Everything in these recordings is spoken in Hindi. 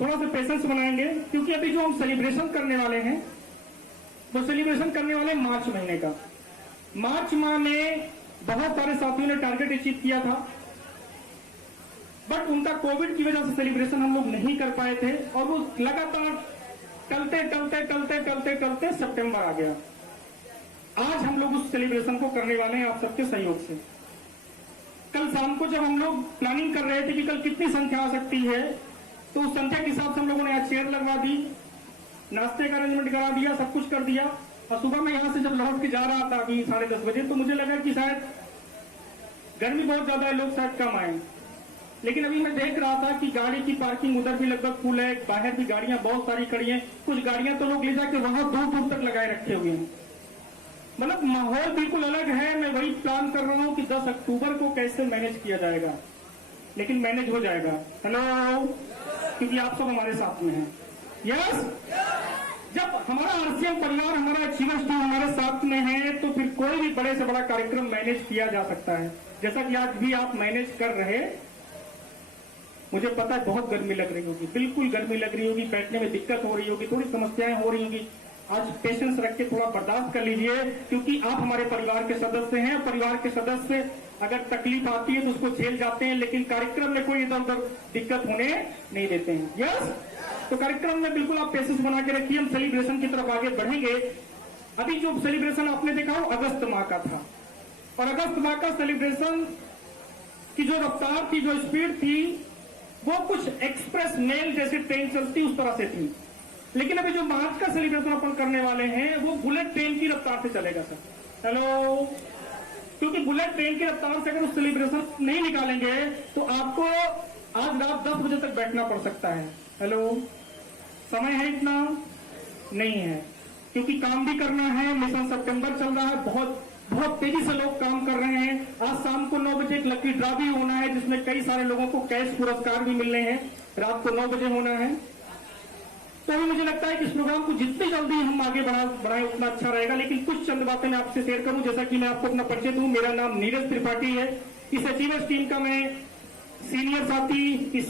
थोड़ा सा पेशेंस बनाएंगे, क्योंकि अभी जो हम सेलिब्रेशन करने वाले हैं वो सेलिब्रेशन करने वाले मार्च महीने का। मार्च माह में बहुत सारे साथियों ने टारगेट अचीव किया था, बट उनका कोविड की वजह से सेलिब्रेशन हम लोग नहीं कर पाए थे और वो लगातार टलते टलते टलते टलते टलते सितंबर आ गया। आज हम लोग उस सेलिब्रेशन को करने वाले हैं आप सबके सहयोग से। कल शाम को जब हम लोग प्लानिंग कर रहे थे कि कल कितनी संख्या आ सकती है, तो उस संख्या के हिसाब से हम लोगों ने यहाँ चेयर लगवा दी, नाश्ते का अरेंजमेंट करा दिया, सब कुछ कर दिया। और सुबह में यहाँ से जब लौट के जा रहा था अभी 10:30 बजे, तो मुझे लगा कि शायद गर्मी बहुत ज्यादा है, लोग शायद कम आए। लेकिन अभी मैं देख रहा था कि गाड़ी की पार्किंग उधर भी लगभग फुल है, बाहर भी गाड़ियां बहुत सारी खड़ी हैं, कुछ गाड़ियां तो लोग ले जाके वहां दूर दूर तक लगाए रखे हुए हैं। मतलब माहौल बिल्कुल अलग है। मैं वही प्लान कर रहा हूं कि 10 अक्टूबर को कैसे मैनेज किया जाएगा, लेकिन मैनेज हो जाएगा। हेलो, क्योंकि आप सब हमारे साथ में हैं। यस, जब हमारा आरसीएम परिवार, हमारा अचीवर्स टीम हमारे साथ में है, तो फिर कोई भी बड़े से बड़ा कार्यक्रम मैनेज किया जा सकता है। जैसा कि आज भी आप मैनेज कर रहे, मुझे पता है बहुत गर्मी लग रही होगी, बिल्कुल गर्मी लग रही होगी, बैठने में दिक्कत हो रही होगी, थोड़ी समस्याएं हो रही होगी। आज पेशेंस रख के थोड़ा बर्दाश्त कर लीजिए, क्योंकि आप हमारे परिवार के सदस्य हैं। परिवार के सदस्य अगर तकलीफ आती है तो उसको झेल जाते हैं, लेकिन कार्यक्रम में कोई इधर उधर दिक्कत होने नहीं देते हैं। यस, तो कार्यक्रम में बिल्कुल आप पेशेंस बना के रखिए। हम सेलिब्रेशन की तरफ आगे बढ़ेंगे। अभी जो सेलिब्रेशन आपने देखा वो अगस्त माह का था, और अगस्त माह का सेलिब्रेशन की जो रफ्तार थी, जो स्पीड थी, वो कुछ एक्सप्रेस मेल जैसे ट्रेन चलती उस तरह से थी। लेकिन अभी जो मार्च का सेलिब्रेशन अपन करने वाले हैं वो बुलेट ट्रेन की रफ्तार से चलेगा सर। हेलो, क्योंकि बुलेट ट्रेन की रफ्तार से अगर उस सेलिब्रेशन नहीं निकालेंगे तो आपको आज रात 10 बजे तक बैठना पड़ सकता है। हेलो, समय है इतना नहीं है, क्योंकि काम भी करना है। मिशन सितंबर चल रहा है, बहुत तेजी से लोग काम कर रहे हैं। आज शाम को 9 बजे एक लकी ड्रा भी होना है, जिसमें कई सारे लोगों को कैश पुरस्कार भी मिलने हैं। रात को 9 बजे होना है। तो अभी मुझे लगता है कि इस प्रोग्राम को जितनी जल्दी हम आगे बढ़ाएं उतना अच्छा रहेगा। लेकिन कुछ चंद बातें मैं आपसे शेयर करूं। जैसा कि मैं आपको अपना परिचय दूं, मेरा नाम नीरज त्रिपाठी है। इस अचीवर्स टीम का मैं सीनियर साथी, इस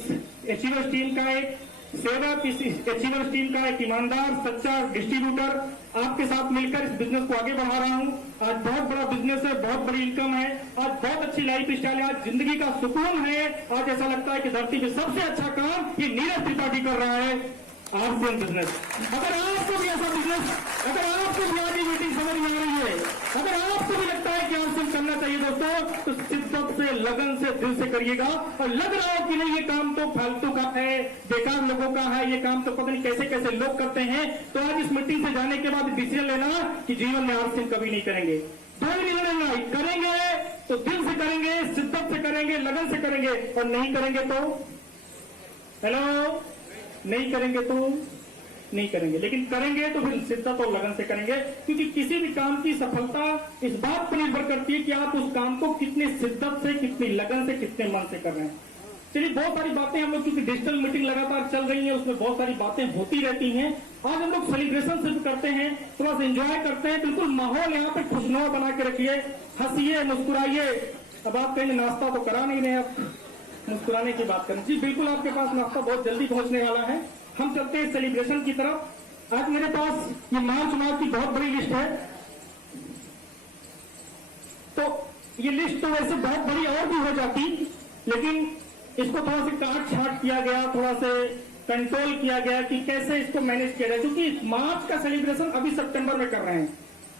अचीवर्स टीम का एक सेवक, इस अचीवर्स टीम का एक ईमानदार सच्चा डिस्ट्रीब्यूटर, आपके साथ मिलकर इस बिजनेस को आगे बढ़ा रहा हूं। आज बहुत बड़ा बिजनेस है, बहुत बड़ी इनकम है, आज बहुत अच्छी लाइफ स्टाइल है, आज जिंदगी का सुकून है। आज ऐसा लगता है कि धरती पे सबसे अच्छा काम ये नीरज त्रिपाठी कर रहा है, आरसीएम बिजनेस। अगर आपको भी ऐसा बिजनेस, अगर आपको भी आगे मीटिंग समझ में आ रही है, अगर आपको भी लगता है कि आरसीएम करना चाहिए दोस्तों, तो शिद्दत से, लगन से, दिल से करिएगा। और लग रहा हो कि नहीं ये काम तो फालतू का है, बेकार लोगों का है, ये काम तो पता नहीं कैसे कैसे लोग करते हैं, तो आज इस मीटिंग से जाने के बाद डिसीजन लेना कि जीवन में आरसीएम कभी नहीं करेंगे। कोई निर्णय नहीं करेंगे तो दिल से करेंगे, शिद्दत से करेंगे, लगन से करेंगे, और नहीं करेंगे तो हेलो, नहीं करेंगे तो नहीं करेंगे, लेकिन करेंगे तो फिर शिद्दत और लगन से करेंगे। क्योंकि किसी भी काम की सफलता इस बात पर निर्भर करती है कि आप उस काम को कितने शिद्दत से, कितनी लगन से, कितने मन से कर रहे हैं। चलिए, बहुत सारी बातें हम लोग, क्योंकि डिजिटल मीटिंग लगातार चल रही है, उसमें बहुत सारी बातें होती रहती हैं। आज हम लोग सेलिब्रेशन सिर्फ करते हैं, थोड़ा सा एंजॉय करते हैं। बिल्कुल माहौल यहाँ पे खुशनुमा बना के रखिए, हंसिए, मुस्कुराइए। अब आप कहेंगे नाश्ता तो करा नहीं रहे, अब मुस्कुराने की बात करें। जी बिल्कुल, आपके पास नाश्ता बहुत जल्दी पहुंचने वाला है। हम चलते हैं सेलिब्रेशन की तरफ। आज मेरे पास ये मार्च माह की बहुत बड़ी लिस्ट है, तो ये लिस्ट तो वैसे बहुत बड़ी और भी हो जाती, लेकिन इसको थोड़ा सा काट छाट किया गया, थोड़ा से कंट्रोल किया गया कि कैसे इसको मैनेज किया जाए। क्योंकि मार्च का सेलिब्रेशन अभी सितंबर में कर रहे हैं,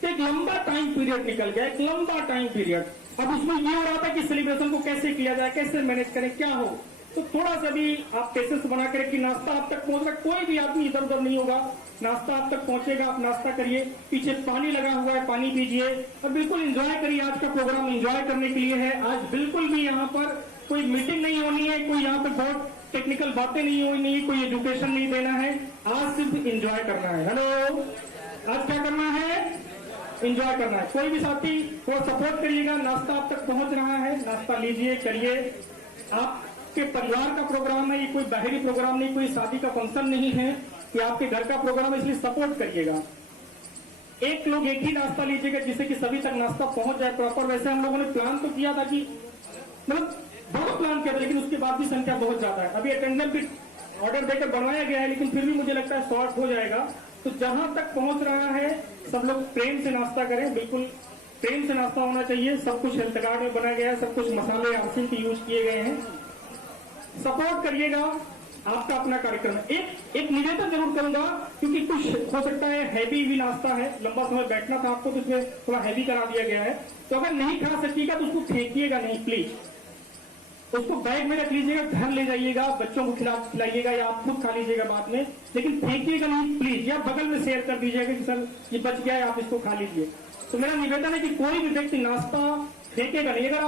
तो एक लंबा टाइम पीरियड निकल गया, एक लंबा टाइम पीरियड। अब उसमें ये हो रहा था कि सेलिब्रेशन को कैसे किया जाए, कैसे मैनेज करें, क्या हो। तो थोड़ा सा भी आप पेशेंस बना के रखिए। नाश्ता आप तक पहुंच रहा, कोई भी आदमी इधर उधर नहीं होगा, नाश्ता आप तक पहुंचेगा, आप नाश्ता करिए। पीछे पानी लगा हुआ है, पानी पीजिए और बिल्कुल एंजॉय करिए। आज का प्रोग्राम एंजॉय करने के लिए है। आज बिल्कुल भी यहाँ पर कोई मीटिंग नहीं होनी है, कोई यहाँ पर बहुत टेक्निकल बातें नहीं होनी है, कोई एजुकेशन नहीं देना है। आज सिर्फ एंजॉय करना है। हेलो, आज क्या करना है? एंजॉय करना है। कोई भी साथी थोड़ा सपोर्ट करिएगा। नाश्ता आप तक पहुंच रहा है, नाश्ता लीजिए, करिए। आपके परिवार का प्रोग्राम है, ये कोई बाहरी प्रोग्राम नहीं, कोई शादी का फंक्शन नहीं है, कि आपके घर का प्रोग्राम है, इसलिए सपोर्ट करिएगा। एक लोग एक ही नाश्ता लीजिएगा जिससे कि सभी तक नाश्ता पहुंच जाए प्रॉपर। वैसे हम लोगों ने प्लान तो किया था कि मतलब बहुत प्लान किया था, लेकिन उसके बाद भी संख्या बहुत ज्यादा है। अभी अटेंडेंस भी ऑर्डर देकर बनवाया गया है, लेकिन फिर भी मुझे लगता है शॉर्ट हो जाएगा। तो जहां तक पहुंच रहा है सब लोग प्रेम से नाश्ता करें, बिल्कुल प्रेम से नाश्ता होना चाहिए। सब कुछ हेल्थ कार्ड में बनाया गया है, सब कुछ मसाले आमसिन के यूज किए गए हैं। सपोर्ट करिएगा, आपका अपना कार्यक्रम है। एक निवेदन जरूर करूंगा, क्योंकि कुछ हो सकता है हैवी भी नाश्ता है, लंबा समय बैठना था आपको, तो इसमें थोड़ा हैवी करा दिया गया है। तो अगर नहीं खा सकिएगा तो उसको फेंकिएगा नहीं प्लीज, उसको बैग में रख लीजिएगा, घर ले जाइएगा, बच्चों को खिलाइएगा या आप खुद खा लीजिएगा बाद में, लेकिन फेंकिएगा नहीं प्लीज। या बगल में शेयर कर दीजिएगा कि सर ये बच गया है, आप इसको खा लीजिए। तो मेरा निवेदन है कि कोई भी व्यक्ति नाश्ता फेंकेगा नहीं। अगर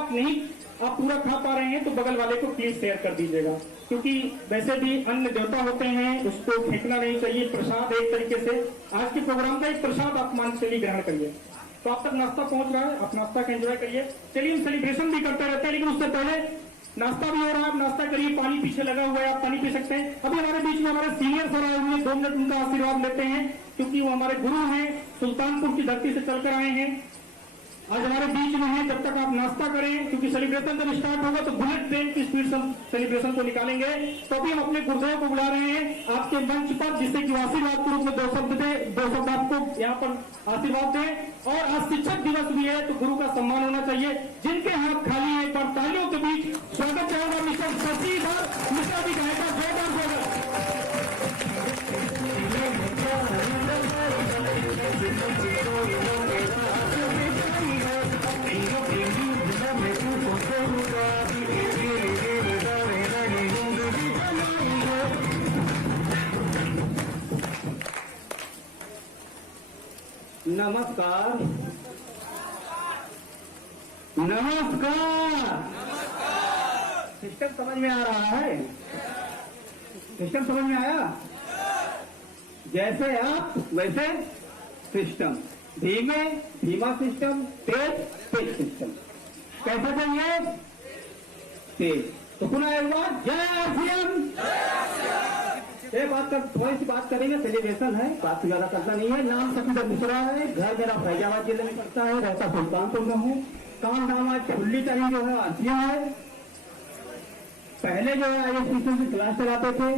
आप पूरा खा पा रहे हैं तो बगल वाले को प्लीज शेयर कर दीजिएगा, क्योंकि वैसे भी अन्न देवता होते हैं, उसको फेंकना नहीं चाहिए। प्रसाद एक तरीके से आज के प्रोग्राम का एक प्रसाद आप मान चलिए ग्रहण करिए। तो आप तक नाश्ता पहुंच रहा है, आप नाश्ता का एंजॉय करिए। चलिए हम सेलिब्रेशन भी करते रहते हैं, लेकिन उससे पहले नाश्ता भी हो रहा है, आप नाश्ता करिए। पानी पीछे लगा हुआ है, आप पानी पी सकते हैं। अभी हमारे बीच में हमारे सीनियर सर आए हुए हैं, 2 मिनट उनका आशीर्वाद लेते हैं, क्योंकि वो हमारे गुरु हैं, सुल्तानपुर की धरती से चलकर आए हैं, आज हमारे बीच में है। जब तक आप नाश्ता करें, क्योंकि सेलिब्रेशन जब स्टार्ट होगा तो बुलेट ट्रेन की स्पीड से हम सेलिब्रेशन को निकालेंगे। तो अभी हम अपने गुरुदेव को बुला रहे हैं आपके मंच पर, जिससे कि आशीर्वाद के रूप में 2 शब्द आपको यहाँ पर आशीर्वाद दें। और आज शिक्षक दिवस भी है, तो गुरु का सम्मान होना चाहिए। जिनके हाथ खाली है, एक बार तालियों के बीच स्वागत चाहूंगा मिस्टर शशिधर मिश्रा जी का। नमस्कार नमस्कार। सिस्टम समझ में आ रहा है? सिस्टम समझ में आया? जैसे आप वैसे सिस्टम, धीमा सिस्टम, तेज सिस्टम। कैसा चाहिए? तेज। तो पुनः एक बार जय श्रीराम। थोड़ी सी बात करेंगे, सेलिब्रेशन है, बात ज्यादा करना नहीं है। नाम शशिधर मिश्रा है, घर मेरा फैजाबाद जिले में पड़ता है, रहता सुल्तानपुर में हूँ। काम नाम आज खुली टाइम जो है आसिया है। पहले जो है ISPC की क्लास चलाते थे,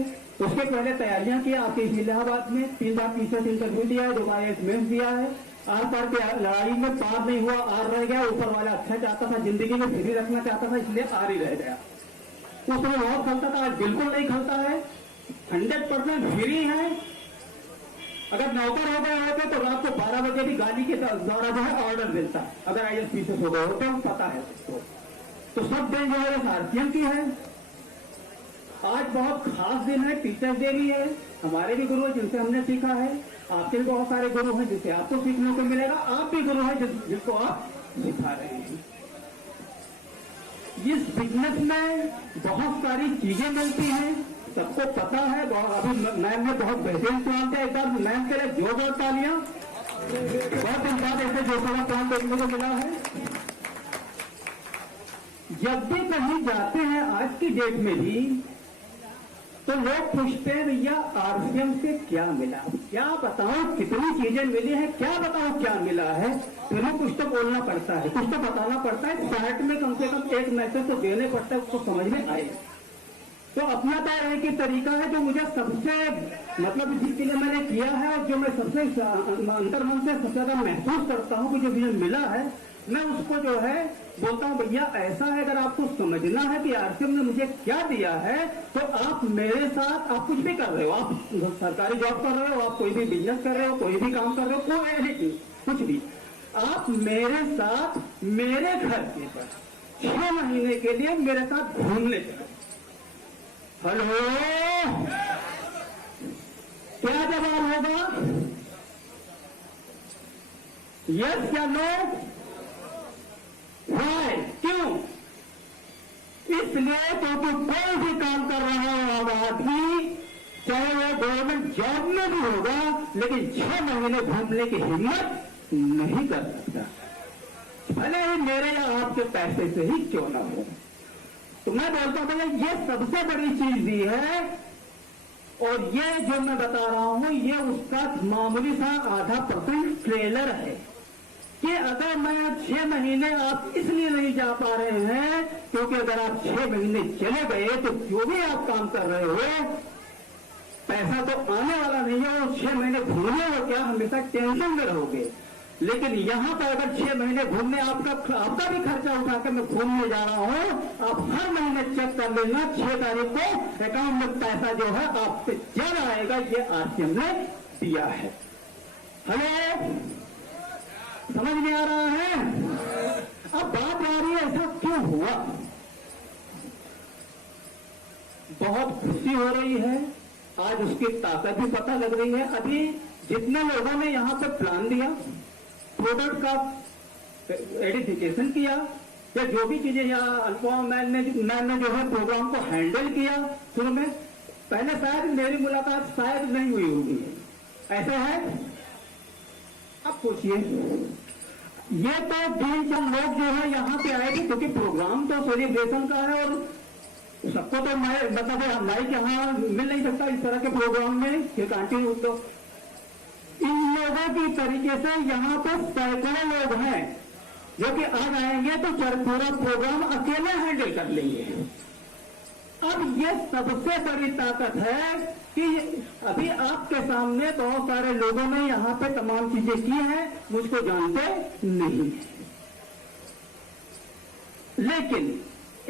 उसके पहले तैयारियां की आपके इलाहाबाद में 3 बार टीचर से इंटरव्यू दिया है, 2 बार मेंस दिया है। आर पार के लड़ाई में पार नहीं हुआ, आर रह गया। ऊपर वाला अच्छा चाहता था, जिंदगी में फ्री रखना चाहता था, इसलिए आर ही रह गया। उस समय बहुत खलता था, आज बिल्कुल नहीं खलता है, 100% फ्री है। अगर नौकर हो गए होते तो रात को 12 बजे भी गाड़ी के द्वारा जो है ऑर्डर मिलता, अगर ISPC हो गए होते, पता है तो सब दिन जो है सारथियन की है। आज बहुत खास दिन है, टीचर्स डे भी है। हमारे भी गुरु हैं जिनसे हमने सीखा है, आपके भी बहुत सारे गुरु हैं जिनसे आपको सीखने को मिलेगा। आप भी गुरु हैं जिसको आप सिखा रहे हैं। इस बिजनेस में बहुत सारी चीजें मिलती हैं, सबको पता है। अभी मैम ने बहुत बेहतरीन प्लान किया, एक बार मैम के लिए जोरदार तालियां। बहुत दिन बाद ऐसे जोरदार प्लान देखने को मिला है। जब भी कहीं जाते हैं आज की डेट में भी, तो लोग पूछते हैं भैया RCM से क्या मिला, क्या बताओ कितनी चीजें मिली है, क्या बताओ क्या मिला है। तुम्हें कुछ तो बोलना पड़ता है, कुछ तो बताना पड़ता है। चार्ट में कम से कम एक मैसेज तो देने पड़ता है, उसको समझ में आए। तो अपना तय की तरीका है, जो मुझे सबसे मतलब जिसके लिए मैंने किया है और जो मैं सबसे अंतर्मन से सबसे ज्यादा महसूस करता हूँ कि जो मुझे मिला है, मैं उसको जो है बोलता हूँ भैया ऐसा है। अगर आपको समझना है कि RCM ने मुझे क्या दिया है, तो आप मेरे साथ, आप कुछ भी कर रहे हो, आप सरकारी जॉब कर रहे हो, आप कोई भी बिजनेस कर रहे हो, कोई भी काम कर रहे हो, कोई कुछ भी, आप मेरे साथ मेरे घर के पर 6 महीने के लिए मेरे साथ घूमने चलो। हेलो, क्या जवाब होगा? यस या नो? वाई? क्यों? इसलिए क्योंकि कोई भी काम कर रहा होगा आदमी, चाहे वो गवर्नमेंट जॉब में भी होगा, लेकिन 6 महीने घूमने की हिम्मत नहीं कर सकता, भले ही मेरे या आपके पैसे से ही क्यों ना हो। तो मैं बोलता हूं ये सबसे बड़ी चीज दी है। और ये जो मैं बता रहा हूं, ये उसका मामूली सा आधा % ट्रेलर है कि अगर मैं 6 महीने आप इसलिए नहीं जा पा रहे हैं क्योंकि अगर आप 6 महीने चले गए तो जो भी आप काम कर रहे हो पैसा तो आने वाला नहीं है, वो 6 महीने घूमने हो क्या, हमेशा टेंशन में रहोगे। लेकिन यहाँ पर अगर 6 महीने घूमने आपका भी खर्चा उठा के मैं घूमने जा रहा हूँ, आप हर महीने चेक कर लेना 6 तारीख को अकाउंट में पैसा जो है आपसे ज्यादा आएगा, ये आरसीएम ने दिया है। हेलो, समझ में आ रहा है? अब बात आ रही है ऐसा क्यों हुआ। बहुत खुशी हो रही है, आज उसकी ताकत भी पता लग रही है। अभी जितने लोगों ने यहाँ पे प्लान दिया, प्रोडक्ट का एडिफिकेशन किया, या जो भी चीजें यहाँ अनुपमा मैम ने जो है प्रोग्राम को हैंडल किया, शुरू में पहले शायद मेरी मुलाकात शायद नहीं हुई होगी, ऐसा है? अब पूछिए, ये तो 3-4 लोग जो है यहाँ पे आए थे, क्योंकि प्रोग्राम तो सेलिब्रेशन का है और सबको तो मैं मतलब माइक यहाँ मिल नहीं सकता इस तरह के प्रोग्राम में, एक आंटी तो इन लोगों की तरीके से यहाँ पर सैकड़ों लोग हैं जो कि आज आएंगे तो पूरा प्रोग्राम अकेले हैंडल कर लेंगे। अब ये सबसे बड़ी ताकत है कि अभी आपके सामने बहुत सारे लोगों ने यहाँ पे तमाम चीजें की हैं, मुझको जानते नहीं, लेकिन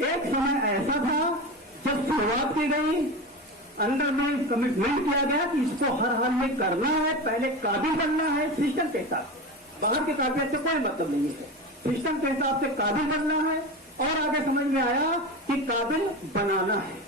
एक समय ऐसा था जब शुरुआत की गई, अंदर में कमिटमेंट किया गया कि इसको हर हाल में करना है, पहले काबिल बनना है सिस्टम के साथ, बाहर के काबिलियत से कोई मतलब नहीं है, सिस्टम के हिसाब से काबिल बनना है। और आगे समझ में आया कि काबिल बनाना है,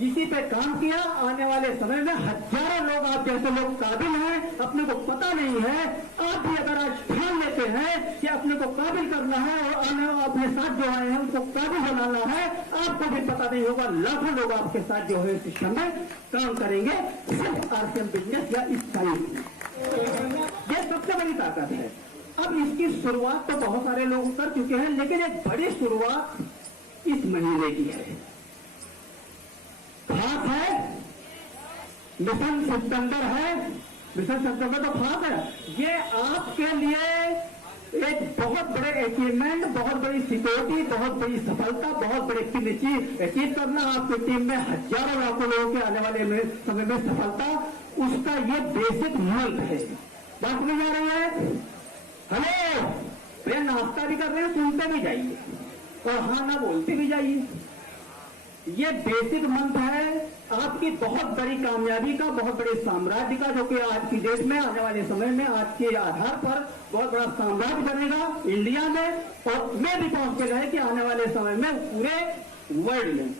इसी पे काम किया। आने वाले समय में हजारों लोग आप जैसे लोग काबिल हैं, अपने को पता नहीं है, आप भी अगर आज ठान लेते हैं कि अपने को काबिल करना है और आने अपने साथ जो आए हैं उनको काबिल बनाना है, आपको भी पता नहीं होगा, लाखों लोग आपके साथ जो है सिस्टम में काम करेंगे, सिर्फ आरसीएम बिजनेस या इस साइड। ये सबसे बड़ी ताकत है। अब इसकी शुरुआत तो बहुत सारे लोग कर चुके हैं, लेकिन एक बड़ी शुरुआत इस महीने की है, खास है, मिशन सितंबर है। मिशन सितंबर तो खास है, ये आपके लिए एक बहुत बड़े अचीवमेंट, बहुत बड़ी सिक्योरिटी, बहुत बड़ी सफलता, बहुत बड़ी अचीव करना, आपकी टीम में हजारों लाखों लोगों के आने वाले समय में सफलता, उसका ये बेसिक मूल है। बात समझ आ रही है? हेलो, भैया नाश्ता भी कर रहे हैं, सुनते भी जाइए और हाँ ना बोलते भी जाइए। ये बेसिक मंत्र है आपकी बहुत बड़ी कामयाबी का, बहुत बड़े साम्राज्य का, जो कि आज की डेट में आने वाले समय में आज के आधार पर बहुत बड़ा साम्राज्य बनेगा इंडिया में, और मैं भी पहुंच के रहे कि आने वाले समय में पूरे वर्ल्ड में।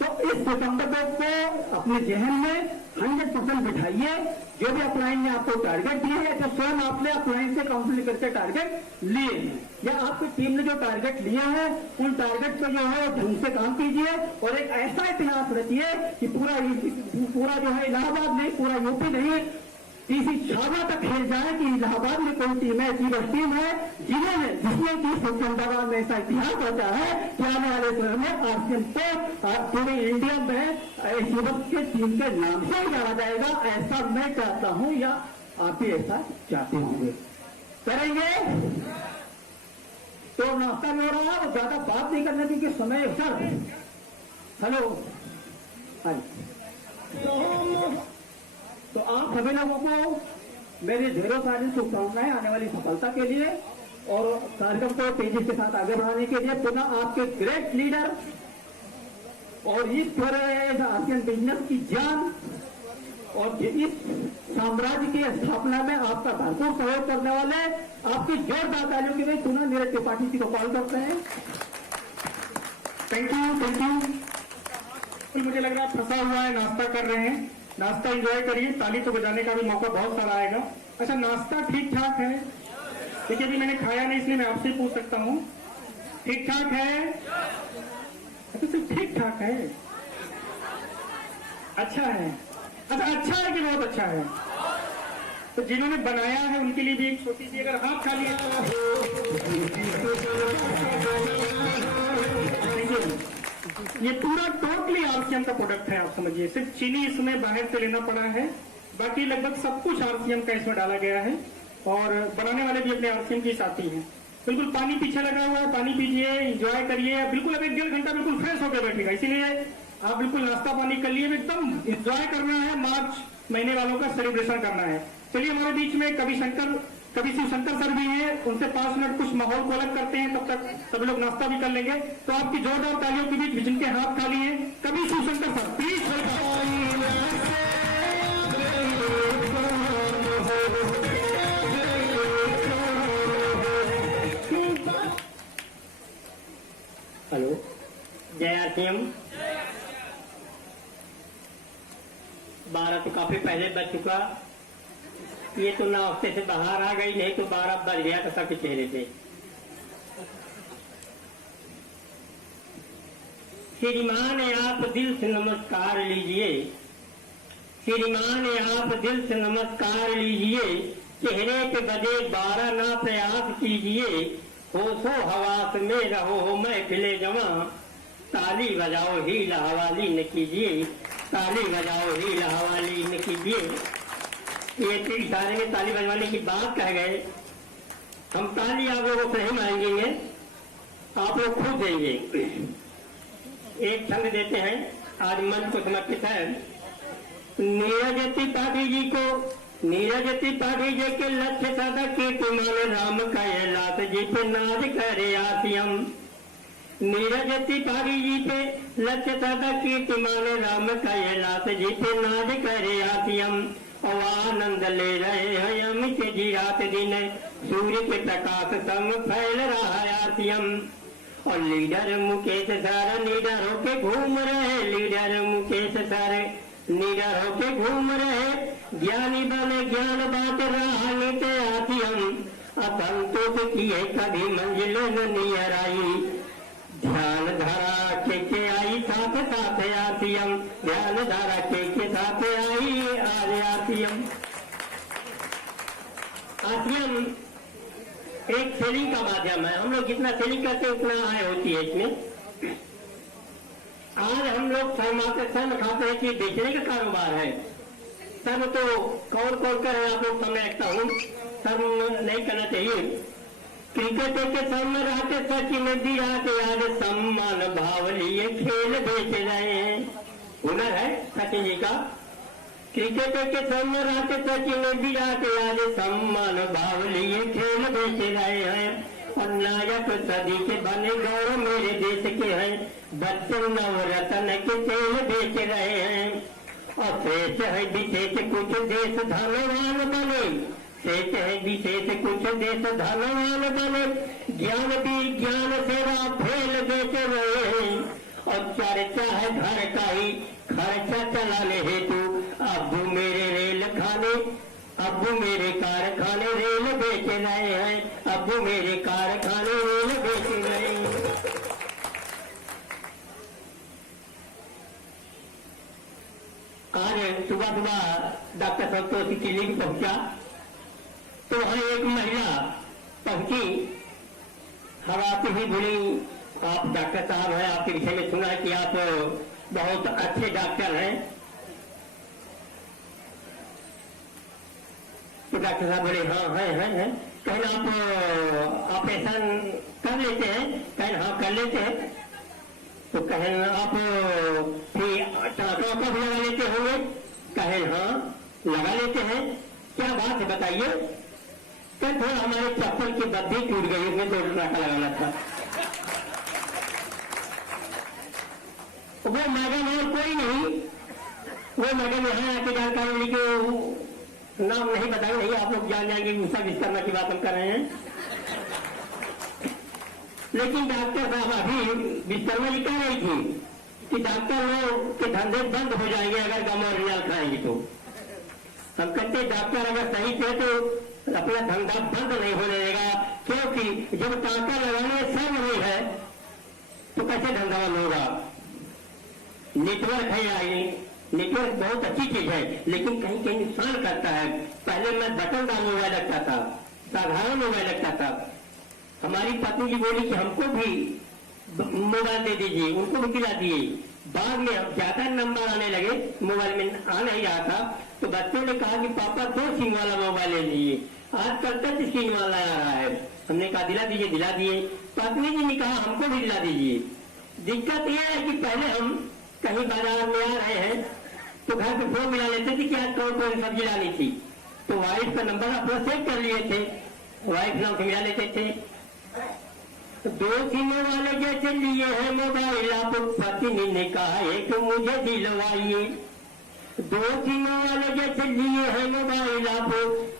तो इस सितंबर को अपने जहन में 100% बिठाइए। जो भी अपलाइन ने आपको टारगेट दिए हैं, तो स्वयं आपने अपलाइन से काउंसिलिंग करके टारगेट लिए हैं, या आपकी टीम ने जो टारगेट लिए हैं उन टारगेट पर जो है ढंग से काम कीजिए और एक ऐसा इतिहास रचिए कि पूरा जो है इलाहाबाद नहीं, पूरा यूपी नहीं, इसी छावा तक खेल जाए कि इलाहाबाद में कोई टीम है, ऐसी बस टीम है जिसने की सितंबर में ऐसा इतिहास रचा है कि आने वाले समय में आरसीएम को पूरे इंडिया में शिवक के टीम के नाम से ही जाना जाएगा। ऐसा मैं चाहता हूं, या आप भी ऐसा चाहते होंगे। करेंगे तो नाश्ता भी हो रहा है, ज्यादा बात नहीं करने क्योंकि समय सर। हेलो, तो आप सभी लोगों को मेरी ढेरों सारी शुभकामनाएं आने वाली सफलता के लिए और कार्यक्रम को तेजी के साथ आगे बढ़ाने के लिए। पुनः आपके ग्रेट लीडर और इस पूरे आरसीएम बिजनेस की जान और इस साम्राज्य की स्थापना में आपका भरपूर सहयोग करने वाले आपकी जोरदार तालियों के लिए पुनः नीरज त्रिपाठी जी को कॉल करते हैं। Thank you. मुझे लग रहा है फंसा हुआ है, नाश्ता कर रहे हैं, नाश्ता एंजॉय करिए, ताली तो बजाने का भी मौका बहुत सारा आएगा। अच्छा, नाश्ता ठीक ठाक है? देखिए अभी मैंने खाया नहीं, इसलिए मैं आपसे पूछ सकता हूँ, ठीक ठाक है? अच्छा, सिर्फ ठीक ठाक है, अच्छा है। अच्छा, अच्छा है कि बहुत अच्छा है? तो जिन्होंने बनाया है उनके लिए भी एक छोटी सी अगर हाथ खाली ये पूरा टोटली आरसीएम का प्रोडक्ट है, आप समझिए। सिर्फ चीनी इसमें बाहर से लेना पड़ा है, बाकी लगभग सब कुछ आरसीएम का इसमें डाला गया है और बनाने वाले भी अपने आरसीएम के साथी हैं। बिल्कुल पानी पीछे लगा हुआ है, पानी पीजिए, एंजॉय करिए। बिल्कुल अब 1-1.5 घंटा बिल्कुल फ्रेश होकर बैठेगा, इसीलिए आप बिल्कुल नाश्ता पानी कर लिए, एकदम एंजॉय करना है, मार्च महीने वालों का सेलिब्रेशन करना है। चलिए हमारे बीच में कवि शिव शंकर सर भी हैं, उनसे 5 मिनट कुछ माहौल को अलग करते हैं, तब तक सब लोग नाश्ता भी कर लेंगे। तो आपकी जोरदार तालियों के बीच जिनके हाथ खाली हैं, कवि Shiv Shankar sir please hello, जय आरसीएम। 12 तो काफी पहले बज चुका, ये तो ना हफ्ते से बाहर आ गई, नहीं तो 12 बज गया था सबके चेहरे पे। श्रीमान आप दिल से नमस्कार लीजिए, श्रीमान आप दिल से नमस्कार लीजिए, चेहरे पे बजे 12 ना प्रयास कीजिए, होशो हवास में रहो महफिले जमा, ताली बजाओ हीला हवाली न कीजिए, ताली बजाओ हीला हवाली न कीजिए। ये इशारे में ताली बजवाने की बात कह गए, हम ताली आप लोगों से नहीं मांगेंगे, आप लोग खुद देंगे। एक छंद देते हैं, आज मंच को समर्पित है। नीरज त्रिपाठी जी को, नीरज त्रिपाठी जी के लक्ष्य सदा कीर्तिमान राम कैलाश जी पे नाज करे आसियम। नीरज त्रिपाठी जी पे लक्ष्य सदा कीर्तिमान राम कैलाश जी पे नाज करे आसियम। और आनंद ले रहे हैं अमित जी रात दिन, सूर्य के प्रकाश संग फैल रहा है आसियम। और लीडर मुकेश सर लीडर होके घूम रहे, लीडर मुकेश सर लीडर होके घूम रहे, ज्ञानी बने ज्ञान बांट रहा लेते आसियम। असंतोष किए कभी मंजिल नियर आई, ध्यान धारा के आई साथ साथ आसियम, ध्यान धारा के साथ आई आज आसियम। आसियम एक सेलिंग का माध्यम है, हम लोग जितना सेलिंग करते हैं उतना आय होती है इसमें। आज हम लोग शर्म खाते हैं कि बेचने का कारोबार है। शर्म तो कौन कौन कर आप लोग सामने रखता हूँ, शर्म नहीं करना चाहिए। क्रिकेट के शर्म रहते सचिन विराट आज सम्मान भाव लिए खेल बेच रहे हैं, हुनर है सचिन जी का। क्रिकेट के शर्म रहते सचिन विराट आज सम्मान भाव लिए खेल बेच रहे हैं। और नायक सदी के बने गौरव मेरे देश के हैं, बच्चे नवरत्न के तेल बेच रहे हैं। और शेष है विशेष कुछ देश धनवान बने, शेष है विशेष कुछ देश धनवान बने, ज्ञान विज्ञान सेवा फेल बेच रहे हैं। और चर्चा है घर का ही खर्चा चलाने हेतु, अब मेरे रेल खाने, अब मेरे कारखाने रेल बेच रहे हैं, अब मेरे कारखाने रेल बेच रहे हैं। आज सुबह सुबह डॉक्टर संतोष की क्लिनिक पहुंचा तो वहां एक महिला पहुंची, हम आती ही बोली, आप डॉक्टर साहब हैं, आपके विषय में सुना है कि आप बहुत अच्छे डॉक्टर हैं। तो डॉक्टर साहब बोले हाँ है। कहना आप ऑपरेशन कर लेते हैं? कहना हाँ कर लेते हैं। तो कहना आप फिर टाँका कब लगा लेते होंगे? कहे हाँ लगा लेते हैं। क्या बात है बताइए? कल थोड़ा हमारे चप्पल की बद्दी टूट गई, उसमें तो टाँका लगाना था। वो मैडम और कोई नहीं, वो मैडम यहाँ आके जानकारी ली के नाम नहीं बताएंगे, नहीं आप लोग जान जाएंगे गुस्सा विस्तारना की बात हम कर रहे हैं। लेकिन डॉक्टर साहब अभी विस्तारमा जी कह रही थी कि डॉक्टर लोग के धंधे बंद हो जाएंगे अगर गम और रियाल खाएंगे तो। हम कहते डॉक्टर अगर सही थे तो अपना धंधा बंद नहीं होने देगा, क्योंकि जब टाँका लगाने सब नहीं है तो कैसे धंधा बंद होगा? नेटवर्क है आई, नेटवर्क बहुत अच्छी चीज है, लेकिन कहीं कहीं नुकसान करता है। पहले मैं बटनदार मोबाइल रखता था, साधारण मोबाइल रखता था। हमारी पत्नी जी बोली कि हमको भी मोबाइल दे दीजिए, उनको भी दिला दिए। बाद में ज्यादा नंबर आने लगे, मोबाइल में आ नहीं रहा था, तो बच्चों ने कहा कि पापा 2 सिम वाला मोबाइल ले लीजिए, आजकल 3 सिम वाला आ रहा है। हमने कहा दिला दीजिए, दिला दिए। पत्नी जी ने कहा हमको भी दिला दीजिए। दिक्कत यह है कि पहले हम कहीं बाजार में आ रहे हैं तो घर पे फोन मिला लेते थे कि आज कौन कौन सब्जी लानी थी, तो वाइफ का नंबर अपना सेव कर लिए थे, वाइफ नाम से मिला लेते थे। तो 2 सिमों वाले जैसे लिए हैं मोबाइल, आप पत्नी ने कहा है कि मुझे दिलवाइए। 2 सिमों वाले जैसे लिए हैं मोबाइल, आप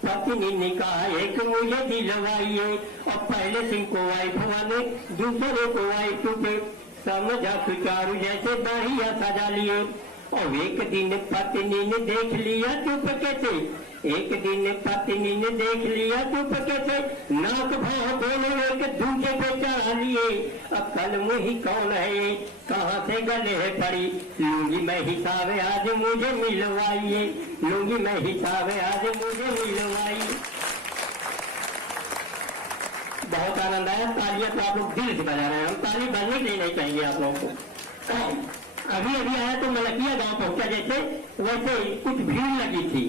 पत्नी ने कहा है कि मुझे दिलवाइए। और पहले सिम को वाइफ वाले, दूसरे को वाइफ पे समझा सुचारू जैसे बढ़िया सजा लिए। और एक दिन पत्नी ने देख लिया चुपके से, एक दिन पत्नी ने देख लिया चुपके से, नाक भाव दोनों एक दूसरे पे चढ़ा लिए। अब कल मुही कौन है ये, कहाँ से गले है पड़ी, लूंगी मैं हिसाब आज मुझे मिलवाइए, लूंगी मैं हिसाब आज मुझे मिलवाइए। बहुत आनंद आया, तालियां तो आप लोग दिल से बजा रहे हैं, हम ताली बजने के लिए नहीं कहेंगे आप लोगों को। अभी अभी आया तो मलकिया गांव पहुंचा, जैसे वैसे कुछ भीड़ लगी थी,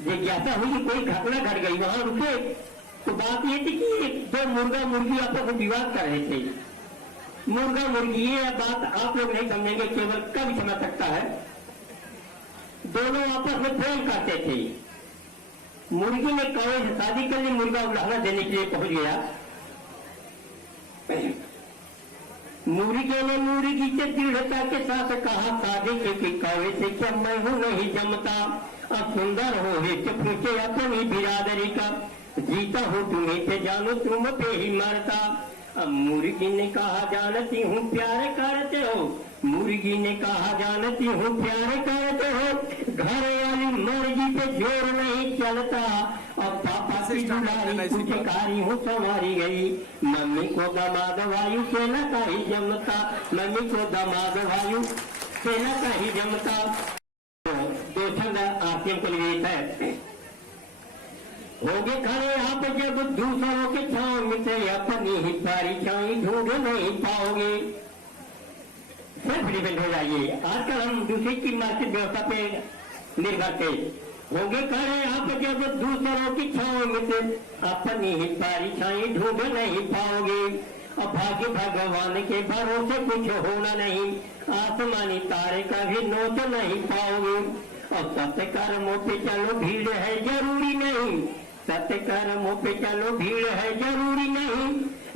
जिज्ञासा हुई कि कोई घटना घट गई, वहां रुके तो बात ये थी कि 2 मुर्गा मुर्गी आपस में विवाद कर रहे थे। मुर्गा मुर्गी, ये बात आप लोग नहीं समझेंगे, केवल कभी समझ सकता है। दोनों आपस में प्रेम करते थे। मुर्गी ने कौवे से शादी कर ली, मुर्गा उलाहना देने के लिए पहुंच गया। मुर्गे ने मुर्गी से दृढ़ता के साथ कहा शादी के कौवे से क्या मैं हूं नहीं जमता, अब सुंदर हो हित पूछे अपनी बिरादरी का, जीता हूं तुम्हें पे जानू तुम पे ही मरता। अब मुर्गी ने कहा जानती हूँ प्यार करते हो, मुर्गी ने कहा जानती हूँ प्यार करते हो, घर वाली मर्जी पे जोर नहीं चलता। और पापा की दुलारी पुचकारी हूँ संवारी गई, मम्मी को दामाद वायु सेना का ही जमता, मम्मी को दामाद वायु सेना का ही जमता। 2 छंद आरसीएम को निवेदित है। होगे खड़े आप जब दूसरों के छांव में से अपनी ही परीक्षाएं ढूंढ नहीं पाओगे, सेल्फ डिपेंड हो जाइए। आजकल हम दूसरे की मार्केट व्यवस्था पे निर्भर थे। होगे खड़े आप जब दूसरों की छांव में से अपनी ही परीक्षाएं ढूंढ नहीं पाओगे, और भाग्य भगवान के भरोसे कुछ होना नहीं, आसमानी तारे का भी नोच नहीं पाओगे। और सत्य कर्मों पे चलो भीड़ है जरूरी नहीं, सत्य कर्मों पे चलो भीड़ है जरूरी नहीं,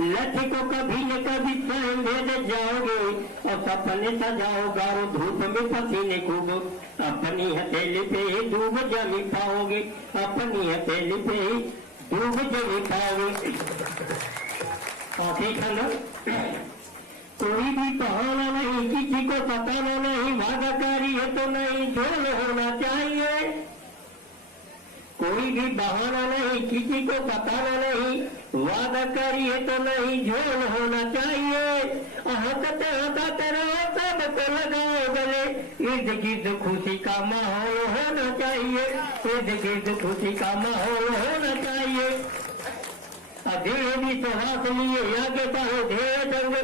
लक्ष्य को कभी न कभी स्वयं भेद जाओगे। और सपने सजाओ गारो धूप में पसीने खूब, अपनी हथेली पे ही डूब जमी पाओगे, अपनी हथेली पे ही डूब जमी पाओगे। कोई भी बहाना नहीं, किसी को सताना नहीं, वादाकारी है तो नहीं झोल होना चाहिए। कोई भी बहाना नहीं, किसी को सताना नहीं, वादाकारी है तो नहीं झोल होना चाहिए। हंसते हंसते रहो सबको लगाओ गले, इर्द गिर्द खुशी का माहौल होना चाहिए, इर्द गिर्द खुशी का माहौल होना चाहिए। धीरे भी सुहास लिए आगे बढ़ो धैर्य संग,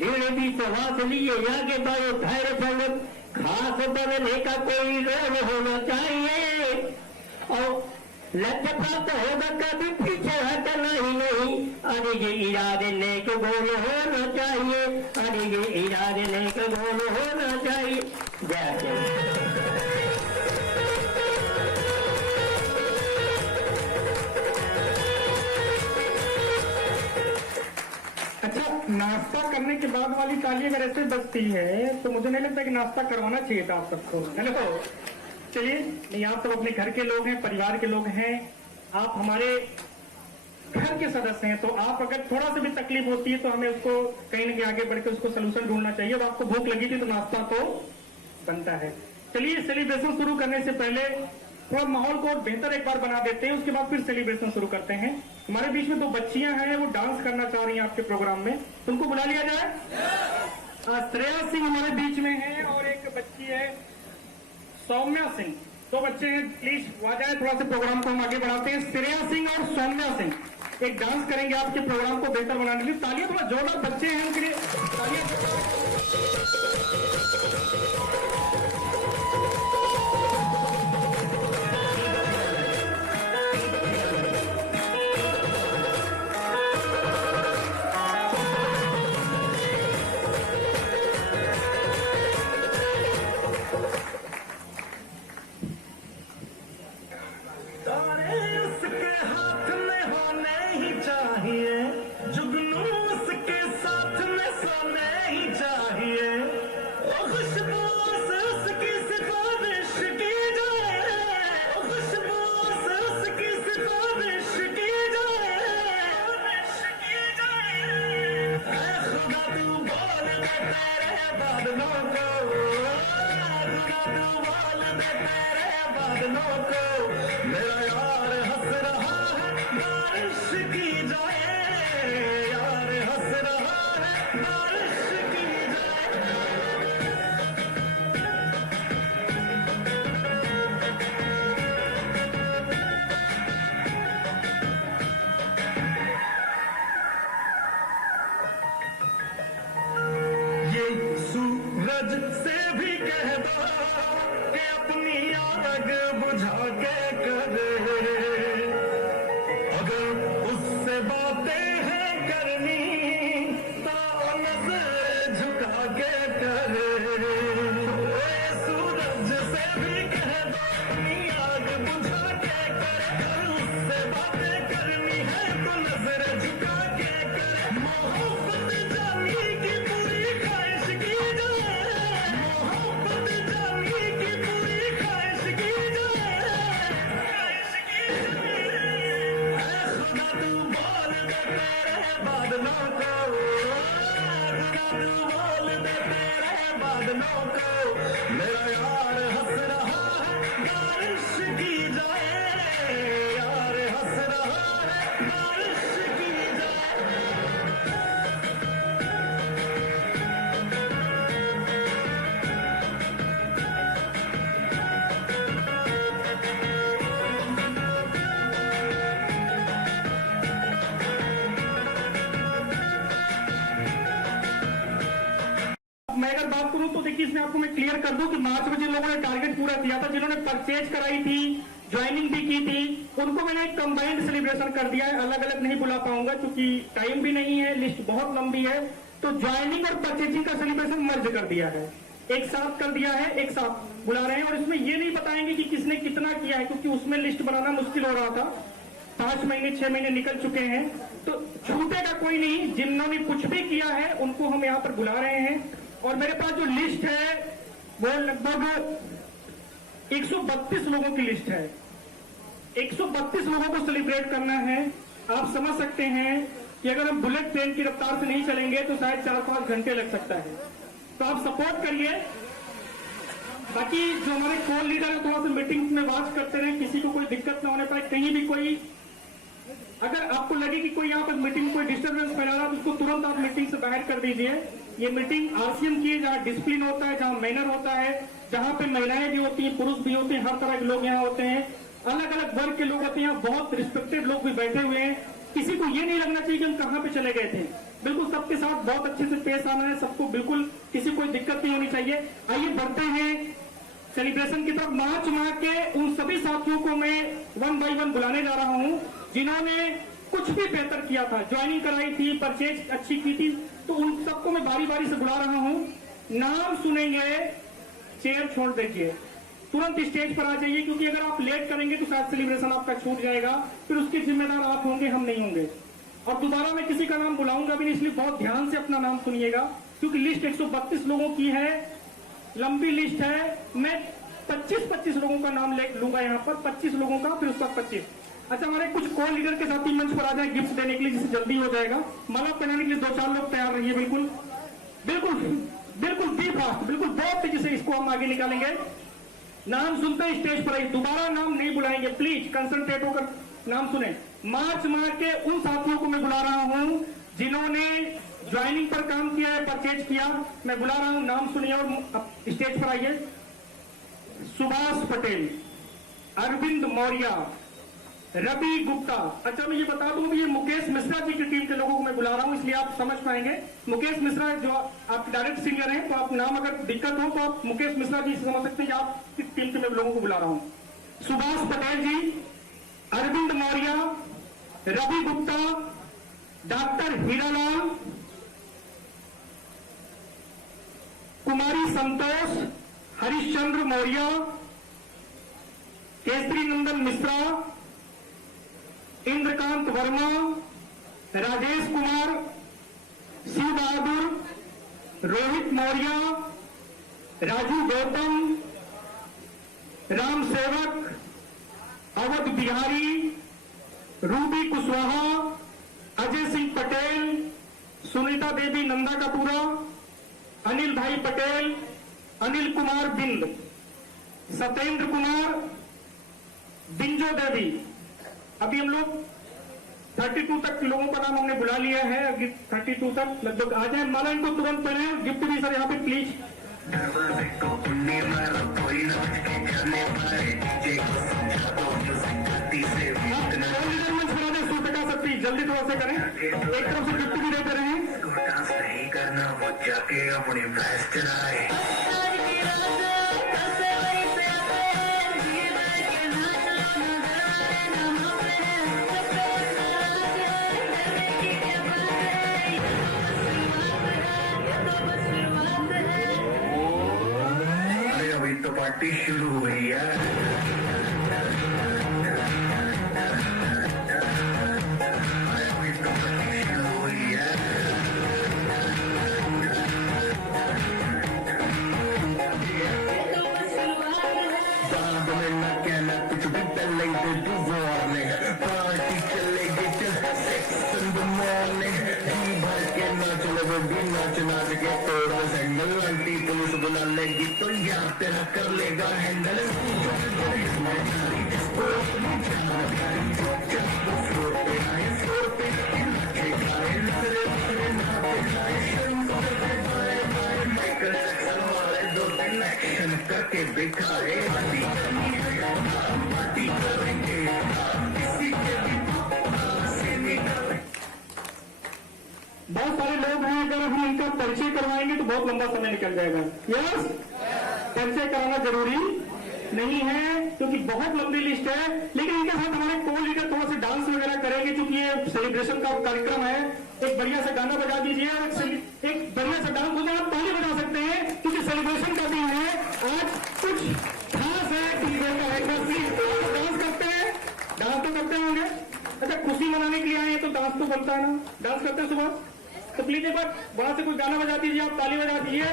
धीरे भी सुहास लिए आगे बढ़ो धैर्य संग, खास बनने का कोई रोल होना चाहिए। और लक्ष्य प्राप्त होगा कभी पीछे हटना ही नहीं, अरे ये इरादे नेक गोल होना चाहिए, अरे ये इरादे नेक गोल होना चाहिए। जय अच्छा, नाश्ता करने के बाद वाली ताली अगर ऐसे बजती है तो मुझे नहीं लगता कि नाश्ता करवाना चाहिए था आप सबको, है ना। तो चलिए, नहीं आप सब अपने घर के लोग हैं, परिवार के लोग हैं, आप हमारे घर के सदस्य हैं, तो आप अगर थोड़ा सा भी तकलीफ होती है तो हमें उसको कहीं ना कहीं आगे बढ़ के उसको सोल्यूशन ढूंढना चाहिए। और आपको भूख लगी थी तो नाश्ता तो बनता है। चलिए, सेलिब्रेशन शुरू करने से पहले थोड़ा माहौल को और बेहतर एक बार बना देते हैं, उसके बाद फिर सेलिब्रेशन शुरू करते हैं। हमारे बीच में 2 बच्चियां हैं, वो डांस करना चाह रही हैं आपके प्रोग्राम में, तुमको बुला लिया जाए। श्रेया सिंह हमारे बीच में है और एक बच्ची है सौम्या सिंह। 2 बच्चे हैं, प्लीज आ जाए, थोड़ा सा प्रोग्राम को हम आगे बढ़ाते हैं। श्रेया सिंह और सौम्या सिंह एक डांस करेंगे आपके प्रोग्राम को बेहतर बनाने के लिए। तालियां थोड़ा जोरदार, बच्चे हैं उनके लिए तालियां। बादलों को मेरा यार हंस रहा है बारिश की जाए, यार हंस रहा है बारिश की जाए। ये सूरज से भी कह दो कि अपनी आग बुझा के करे, अगर उससे बातें हैं करनी तो नजर झुका के करे। ये सूरज से भी कह दो अपनी आग बुझा के करे, अगर उससे बातें करनी है तो नजर झुका के करे। मोहब्बत जानी की पूरी ख्वाहिश की जाए, मोहब्बत जानी की पूरी ख्वाहिश की जाए, ख्वाहिश की जाए। ऐ खुदा तू बोल दे तेरे बादलों को, खुदा तू बोल दे तेरे बादलों को मेरा यार हंस रहा है बारिश की जाए, यार हंस रहा है बारिश की जाए। मैं अगर बात करूं तो देखिए इसमें आपको मैं क्लियर कर दूं कि मार्च में जिन लोगों ने टारगेट पूरा किया था, जिन्होंने परचेज कराई थी, ज्वाइनिंग भी की थी, उनको मैंने एक कंबाइंड सेलिब्रेशन कर दिया है। अलग अलग नहीं बुला पाऊंगा क्योंकि टाइम भी नहीं है, लिस्ट बहुत लंबी है। तो ज्वाइनिंग और परचेजिंग का सेलिब्रेशन मर्ज कर दिया है, एक साथ कर दिया है, एक साथ बुला रहे हैं। और इसमें ये नहीं बताएंगे कि किसने कितना किया है, क्योंकि उसमें लिस्ट बनाना मुश्किल हो रहा था। 5 महीने 6 महीने निकल चुके हैं, तो छूटेगा कोई नहीं। जिन्होंने कुछ भी किया है उनको हम यहाँ पर बुला रहे हैं। और मेरे पास जो लिस्ट है वो लगभग 132 लोगों की लिस्ट है। 132 लोगों को सेलिब्रेट करना है। आप समझ सकते हैं कि अगर हम बुलेट ट्रेन की रफ्तार से नहीं चलेंगे तो शायद 4-5 घंटे लग सकता है। तो आप सपोर्ट करिए। बाकी जो हमारे कोर लीडर है थोड़ा सा मीटिंग में बात करते रहे, किसी को कोई दिक्कत ना होने पाए। कहीं भी कोई अगर आपको लगे कि कोई यहाँ पर मीटिंग में कोई डिस्टर्बेंस फैला रहा है तो उसको तुरंत आप मीटिंग से बाहर कर दीजिए। ये मीटिंग आरसीएम की है, जहाँ डिसिप्लिन होता है, जहाँ मैनर होता है, जहाँ पे महिलाएं भी होती हैं, पुरुष भी होते हैं, हर तरह के लोग यहाँ होते हैं, अलग अलग वर्ग के लोग होते हैं। यहाँ बहुत रिस्पेक्टेड लोग भी बैठे हुए हैं। किसी को ये नहीं लगना चाहिए कि हम कहाँ पे चले गए थे। बिल्कुल सबके साथ बहुत अच्छे से पेश आना है, सबको बिल्कुल किसी कोई दिक्कत नहीं होनी चाहिए। आइए बढ़ते हैं सेलिब्रेशन की तरफ। मार्च माह के उन सभी साथियों को मैं 1 बाय 1 बुलाने जा रहा हूं जिन्होंने कुछ भी बेहतर किया था, ज्वाइनिंग कराई थी, परचेज अच्छी की थी। तो उन सबको मैं बारी बारी से बुला रहा हूं। नाम सुनेंगे, चेयर छोड़ दीजिए, तुरंत स्टेज पर आ जाइए, क्योंकि अगर आप लेट करेंगे तो शायद सेलिब्रेशन आपका छूट जाएगा। फिर उसके जिम्मेदार आप होंगे, हम नहीं होंगे। और दोबारा मैं किसी का नाम बुलाऊंगा भी नहीं, इसलिए बहुत ध्यान से अपना नाम सुनिएगा, क्योंकि लिस्ट 132 लोगों की है, लंबी लिस्ट है। मैं 25-25 लोगों का नाम ले लूंगा यहाँ पर, 25 लोगों का, फिर उसका 25। अच्छा, हमारे कुछ को लीडर के साथी मंच पर आ जाए गिफ्ट देने के लिए, जिससे जल्दी हो जाएगा। माला पहनाने के लिए 2-4 लोग तैयार रहिए। बिल्कुल बिल्कुल बिल्कुल बी फास्ट, बिल्कुल बहुत तेजी से इसको हम आगे निकालेंगे। नाम सुनते ही स्टेज पर आइए, दोबारा नाम नहीं बुलाएंगे, प्लीज कंसंट्रेट होकर नाम सुने। मार्च माह के उन साथियों को मैं बुला रहा हूं जिन्होंने ज्वाइनिंग पर काम किया है, परचेज किया। मैं बुला रहा हूं, नाम सुनिए और स्टेज पर आइए। सुभाष पटेल, अरविंद मौर्य, रवि गुप्ता। अच्छा, मैं ये बता दूं कि ये मुकेश मिश्रा जी की टीम के लोगों को मैं बुला रहा हूं, इसलिए आप समझ पाएंगे। मुकेश मिश्रा जो आप डायरेक्ट सिंगर हैं, तो आप नाम अगर दिक्कत हो तो आप मुकेश मिश्रा जी से समझ सकते हैं कि आप किस टीम के मैं लोगों को बुला रहा हूं। सुभाष पटेल जी, अरविंद मौर्य, रवि गुप्ता, डॉक्टर हीरालाल, कुमारी संतोष, हरिश्चंद्र मौर्य, केसरी नंदन मिश्रा, इंद्रकांत वर्मा, राजेश कुमार, शिव बहादुर, रोहित मौर्य, राजू गौतम, राम सेवक, अवध बिहारी, रूबी कुशवाहा, अजय सिंह पटेल, सुनीता देवी नंदा कपूरा, अनिल भाई पटेल, अनिल कुमार बिंद, सत्येंद्र कुमार, देवी, अभी हम लोग 32 तक लोगों का नाम हमने बुला लिया है। अभी 32 तक लगभग आ जाए, माला इनको तुरंत पहने। गिफ्ट भी सर यहाँ पे प्लीज। जल्दी थोड़ा सा करें, एक तरफ से गिफ्ट भी देते रहे। डांस नहीं करना वो जाके अपनी भैंस चराए। अरे अभी तो पार्टी शुरू हुई है। आंटी पुलिस बुला लेगी तो यार तेरा कर लेगा हैंडल। एक्शन करके दिखाए बहुत सारे लोग हैं, अगर हम इनका परिचय करवाएंगे तो बहुत लंबा समय निकल जाएगा। यस, परिचय कराना जरूरी नहीं है क्योंकि बहुत लंबी लिस्ट है। लेकिन इनके साथ हमारे को लीडर थोड़ा सा डांस वगैरह करेंगे क्योंकि ये सेलिब्रेशन का कार्यक्रम है। एक बढ़िया सा गाना बजा दीजिए, एक बढ़िया सा डांस हो जाए। आप ताली बजा सकते हैं क्योंकि सेलिब्रेशन का दिन है, आज कुछ खास है। डांस करते हैं, डांस तो करते होंगे। अच्छा, खुशी मनाने के लिए आए हैं तो डांस तो बनता है ना, डांस करते हैं सुबह। तो प्लीज एक बार वहां से कोई गाना बजा दीजिए, आप ताली बजा दीजिए।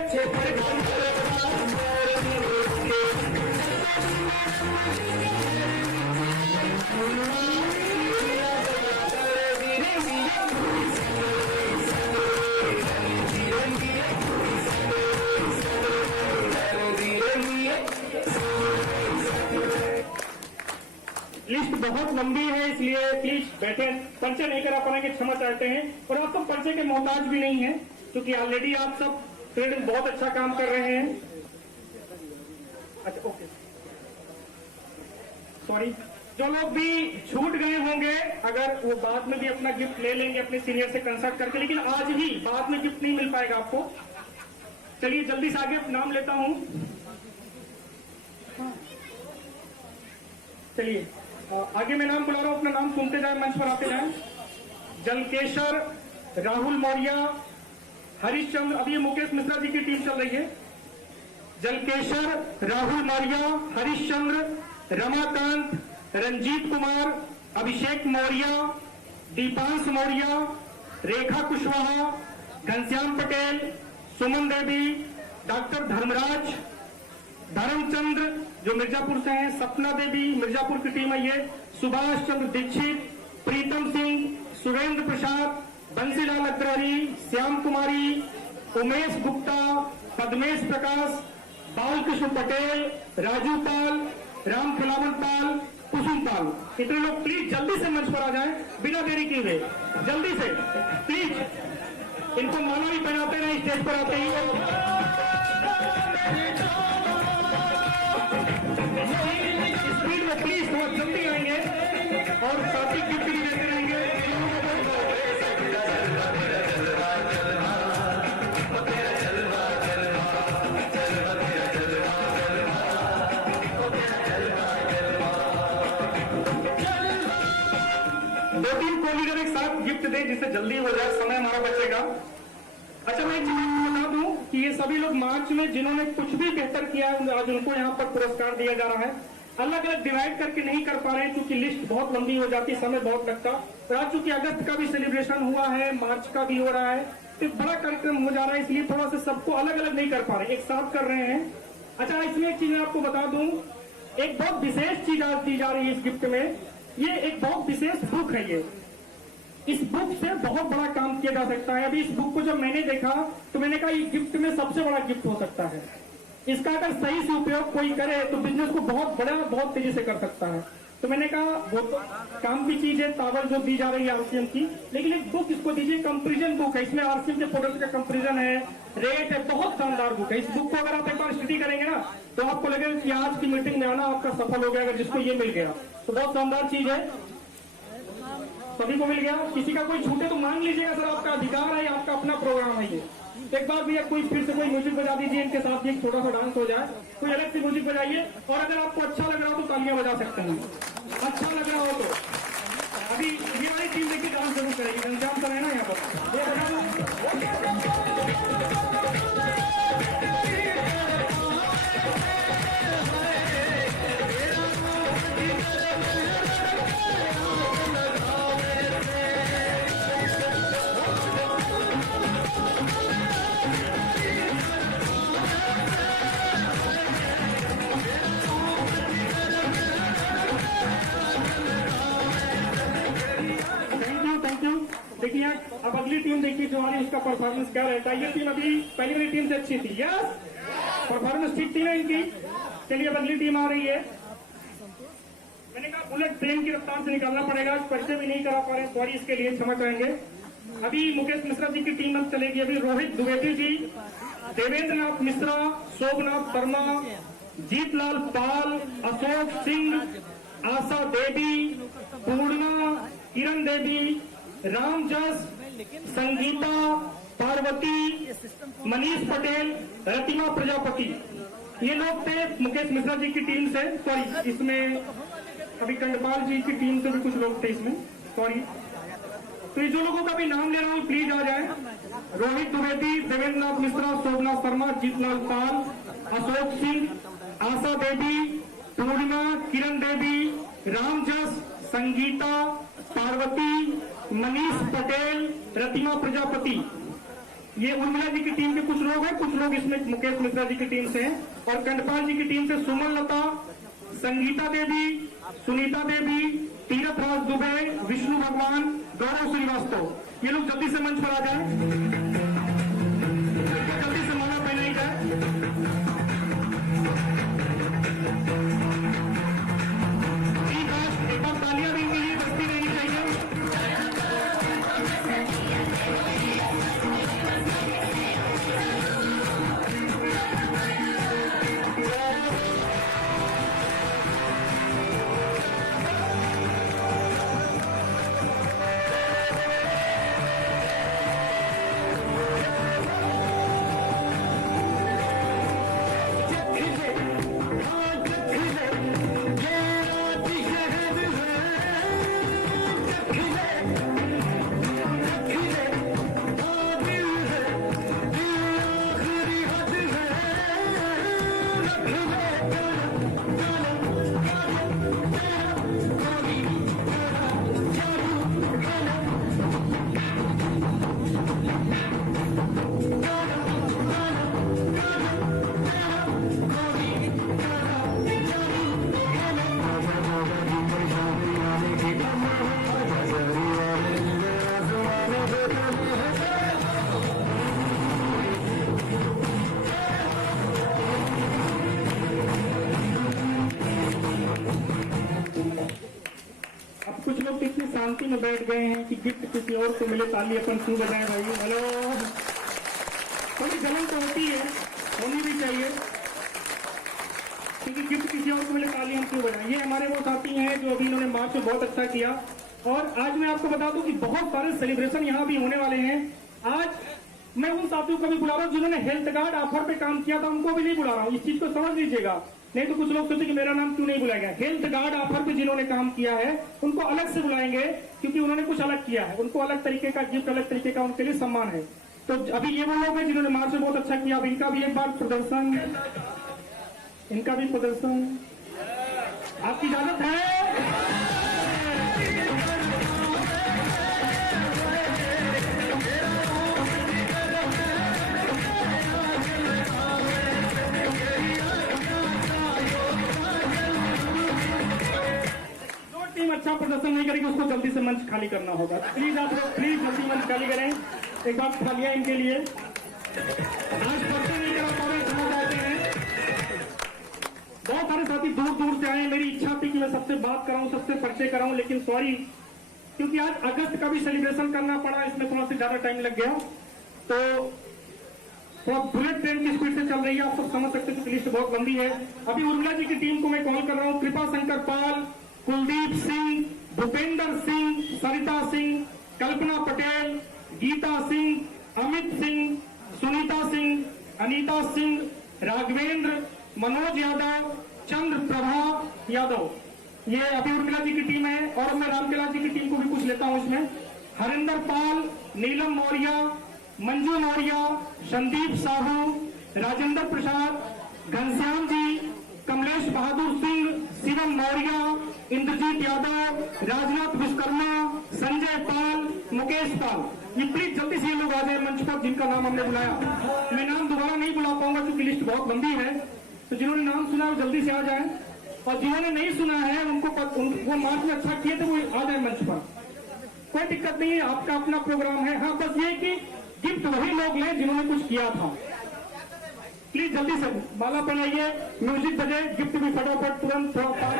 लिस्ट बहुत लंबी है, इसलिए प्लीज बैठे। परिचय नहीं करा पाएंगे, क्षमा चाहते हैं। और आप सब परिचय के मोहताज भी नहीं है क्योंकि ऑलरेडी आप सब फील्ड में बहुत अच्छा काम कर रहे हैं। अच्छा, ओके, सॉरी। जो लोग भी छूट गए होंगे, अगर वो बाद में भी अपना गिफ्ट ले लेंगे अपने सीनियर से कंसल्ट करके, लेकिन आज ही बाद में गिफ्ट नहीं मिल पाएगा आपको। चलिए जल्दी से आगे नाम लेता हूं। चलिए आगे मैं नाम बुला रहा हूं, अपना नाम सुनते जाए, मंच पर आते जाए। जलकेशर राहुल मौर्य, हरिश्चंद्र, अभी ये मुकेश मिश्रा जी की टीम चल रही है। जलकेशर राहुल मौर्य, हरिश्चंद्र, रमाकांत, रंजीत कुमार, अभिषेक मौर्य, दीपांश मौर्य, रेखा कुशवाहा, घनश्याम पटेल, सुमन देवी, डॉक्टर धर्मराज, धर्मचंद्र जो मिर्जापुर से हैं, सपना देवी मिर्जापुर की टीम है ये, सुभाष चंद्र दीक्षित, प्रीतम सिंह, सुरेंद्र प्रसाद, बंसीलाल अग्रहरी, श्याम कुमारी, उमेश गुप्ता, पद्मेश प्रकाश, बालकृष्ण पटेल, राजू पाल, राम खिलावन पाल, कुसुम पाल। इतने लोग प्लीज जल्दी से मंच पर आ जाएं, बिना देरी किए हुए जल्दी से प्लीज। इनको माला भी पहनाते रहे स्टेज पर आते ही। स्पीड में प्लीज थोड़ा जल्दी आएंगे और साथ ही गिफ्ट भी देते रहेंगे। दो तीन को लीडर एक साथ गिफ्ट दे जिससे जल्दी हो जाए, समय हमारा बचेगा। अच्छा, मैं एक चीज बता दूं कि ये सभी लोग मार्च में जिन्होंने कुछ भी बेहतर किया आज उनको यहाँ पर पुरस्कार दिया जा रहा है। अलग अलग डिवाइड करके नहीं कर पा रहे हैं क्योंकि लिस्ट बहुत लंबी हो जाती, समय बहुत लगता। और आज चूंकि अगस्त का भी सेलिब्रेशन हुआ है, मार्च का भी हो रहा है, तो बड़ा कार्यक्रम हो जा रहा है, इसलिए थोड़ा सा सबको अलग अलग नहीं कर पा रहे, एक साथ कर रहे हैं। अच्छा, इसमें एक चीज मैं आपको बता दूं, एक बहुत विशेष चीज आज दी जा रही है इस गिफ्ट में। ये एक बहुत विशेष बुक है। ये इस बुक से बहुत बड़ा काम किया जा सकता है। अभी इस बुक को जब मैंने देखा तो मैंने कहा ये गिफ्ट में सबसे बड़ा गिफ्ट हो सकता है। इसका अगर सही से उपयोग कोई करे तो बिजनेस को बहुत बड़ा, बहुत तेजी से कर सकता है। तो मैंने कहा वो तो काम की चीज है, ताबड़ जो दी जा रही है आरसीएम की, लेकिन एक बुक इसको दीजिए, कंपेरिजन बुक है, इसमें आरसीएम के प्रोडक्ट का कंपेरिजन है, रेट है, बहुत शानदार बुक है। इस बुक को अगर आप एक बार स्टडी करेंगे ना तो आपको लगेगा कि आज की मीटिंग में आना आपका सफल हो गया, अगर जिसको ये मिल गया तो बहुत शानदार चीज है, सभी को मिल गया। किसी का कोई छूटे तो मांग लीजिएगा सर, आपका अधिकार है, आपका अपना प्रोग्राम है ये। एक बार भैया कोई फिर से कोई म्यूजिक बजा दीजिए, इनके साथ भी एक छोटा सा डांस हो जाए, कोई अलग से म्यूजिक बजाइए, और अगर आपको अच्छा लग रहा हो तो तालियां बजा सकते हैं, अच्छा लग रहा हो तो। अभी ये वाली टीम देखिए डांस जरूर करेगी, घनश्याम सर है ना यहाँ पर, ये बजा दो। Thank you. देखिए अब अगली टीम देखिए जो हमारी, उसका परफॉर्मेंस क्या रहता है। ये टीम अभी पहली वाली टीम से अच्छी थी, यस, परफॉर्मेंस ठीक थी ना इनकी। चलिए अब अगली टीम आ रही है। मैंने कहा बुलेट ट्रेन की रफ्तार से निकालना पड़ेगा, परिचय भी नहीं करा पा रहे, सॉरी, इसके लिए क्षमा चाहेंगे। अभी मुकेश मिश्रा जी की टीम अब चलेगी। अभी रोहित द्विवेदी जी, देवेंद्र नाथ मिश्रा, शोभनाथ शर्मा, जीतलाल पाल, अशोक सिंह, आशा देवी, पूर्णा, किरण देवी, रामजस, संगीता, पार्वती, मनीष पटेल, रतिमा प्रजापति, ये लोग थे मुकेश मिश्रा जी की टीम से। सॉरी, इसमें अभी कंडपाल जी की टीम से भी कुछ लोग थे इसमें, सॉरी। तो ये जो लोगों का भी नाम ले रहा हूँ प्लीज आ जाए। रोहित द्विवेदी, देवेंद्र नाथ मिश्रा, शोभनाथ शर्मा, जीतलाल पाल, अशोक सिंह, आशा देवी, पूर्णिमा, किरण देवी, रामजस, संगीता, पार्वती, मनीष पटेल, रतिमा प्रजापति, ये उर्मिला जी की टीम के कुछ लोग हैं। कुछ लोग इसमें मुकेश मिश्रा जी की टीम से हैं, और कंडपाल जी की टीम से सुमन लता, संगीता देवी, सुनीता देवी, तीरथ राज दुबे, विष्णु भगवान, गौरव श्रीवास्तव, ये लोग जल्दी से मंच पर आ जाए, जल्दी से माला पहनाई जाए। एक बार तालियां भी इनके लिए बजती रहनी चाहिए। कुछ लोग इतनी शांति में बैठ गए हैं कि गिफ्ट किसी और को मिले, ताली अपन क्यों बजाएं भाई। हेलो, थोड़ी जलन तो होती है, होनी भी चाहिए, क्योंकि गिफ्ट किसी और को मिले, ताली हम क्यों बजाएं। ये हमारे वो साथी हैं जो अभी इन्होंने मार्च में बहुत अच्छा किया, और आज मैं आपको बता दूं कि बहुत सारे सेलिब्रेशन यहाँ भी होने वाले हैं। आज मैं उन साथियों को भी बुला रहा हूँ जिन्होंने हेल्थ कार्ड ऑफर पे काम किया था, उनको भी नहीं बुला रहा हूँ, इस चीज को समझ लीजिएगा, नहीं तो कुछ लोग सोचे कि मेरा नाम क्यों नहीं बुलाया गया। हेल्थ कार्ड ऑफर पे जिन्होंने काम किया है उनको अलग से बुलाएंगे, क्योंकि उन्होंने कुछ अलग किया है, उनको अलग तरीके का गिफ्ट, अलग तरीके का उनके लिए सम्मान है। तो अभी ये वो लोग हैं जिन्होंने मार्च में बहुत अच्छा किया, अब इनका भी एक बार प्रदर्शन, इनका भी प्रदर्शन, आपकी इजाजत है? टीम अच्छा प्रदर्शन नहीं करेगी उसको जल्दी से मंच खाली करना होगा। प्लीज आप लोग प्लीज जल्दी मंच खाली करें। एक बार थालियां इनके लिए। आज पर्चे नहीं करा पा रहे, समझ आते हैं। बहुत सारे साथी दूर दूर से आए। मेरी इच्छा थी कि मैं सबसे बात कराऊं, सबसे परिचय कराऊं, लेकिन सॉरी, क्योंकि आज अगस्त का भी सेलिब्रेशन करना पड़ा, इसमें थोड़ा सा ज्यादा टाइम लग गया। तो थोड़ा बुलेट ट्रेन की स्पीड से चल रही है, आप सब समझ सकते हैं कि लिस्ट बहुत लंबी है। अभी उर्मिला जी की टीम को मैं कॉल कर रहा हूं। कृपा शंकर पाल, कुलदीप सिंह, भूपेंद्र सिंह, सरिता सिंह, कल्पना पटेल, गीता सिंह, अमित सिंह, सुनीता सिंह, अनीता सिंह, राघवेंद्र, मनोज यादव, चंद्र प्रभा यादव, ये अभी उर्मिला जी की टीम है। और मैं रामकिला जी की टीम को भी कुछ लेता हूं इसमें। हरिंदर पाल, नीलम मौर्य, मंजू मौर्य, संदीप साहू, राजेंद्र प्रसाद, घनश्याम जी, कमलेश बहादुर सिंह, शिवम मौर्य, इंद्रजीत यादव, राजनाथ विश्वकर्मा, संजय पाल, मुकेश पाल। ये प्लीज जल्दी से ये लोग आ जाए मंच पर जिनका नाम हमने बुलाया। मैं नाम दोबारा नहीं बुला पाऊंगा क्योंकि लिस्ट बहुत लंबी है। तो जिन्होंने नाम सुना है वो जल्दी से आ जाए, और जिन्होंने नहीं सुना है वो मार्च में अच्छा किए थे वो आ जाए मंच पर। कोई दिक्कत नहीं है, आपका अपना प्रोग्राम है। हाँ, बस ये कि गिफ्ट वही लोग लें जिन्होंने कुछ किया था। प्लीज जल्दी से माला पहनाइए, म्यूजिक बजे, गिफ्ट भी फटाफट तुरंत थोड़ा।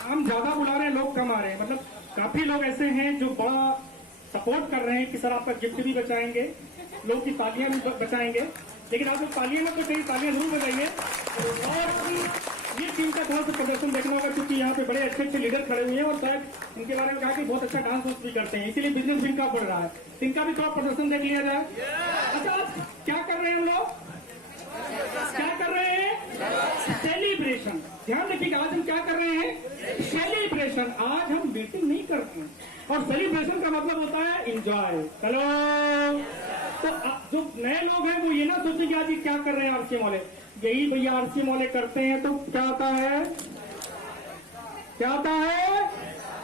हम ज्यादा बुला रहे हैं, लोग कम आ रहे हैं। मतलब काफी लोग ऐसे हैं जो बड़ा सपोर्ट कर रहे हैं कि सर आपका गिफ्ट भी बचाएंगे, लोग की तालियां भी बचाएंगे। लेकिन आप लोग तालियां में तो कई तालियां जरूर बजाइए। और ये टीम का थोड़ा सा प्रदर्शन देखना होगा क्योंकि यहाँ पे बड़े अच्छे अच्छे लीडर खड़े हुए हैं और शायद इनके बारे में कहा कि बहुत अच्छा डांस भी करते हैं, इसीलिए बिजनेस भी इनका बढ़ रहा है। इनका भी थोड़ा प्रदर्शन देख लिया जाए। अच्छा, आज क्या कर रहे हैं हम लोग? क्या कर रहे हैं? सेलिब्रेशन। ध्यान रखिएगा, आज हम क्या कर रहे हैं? सेलिब्रेशन। आज हम मीटिंग नहीं करते हैं, और सेलिब्रेशन का मतलब होता है एंजॉय। चलो, तो जो नए लोग हैं वो ये ना सोचे कि आज ये क्या कर रहे हैं आरसीएम वाले। यही भैया आरसीएम वाले करते हैं तो क्या आता है? क्या आता है?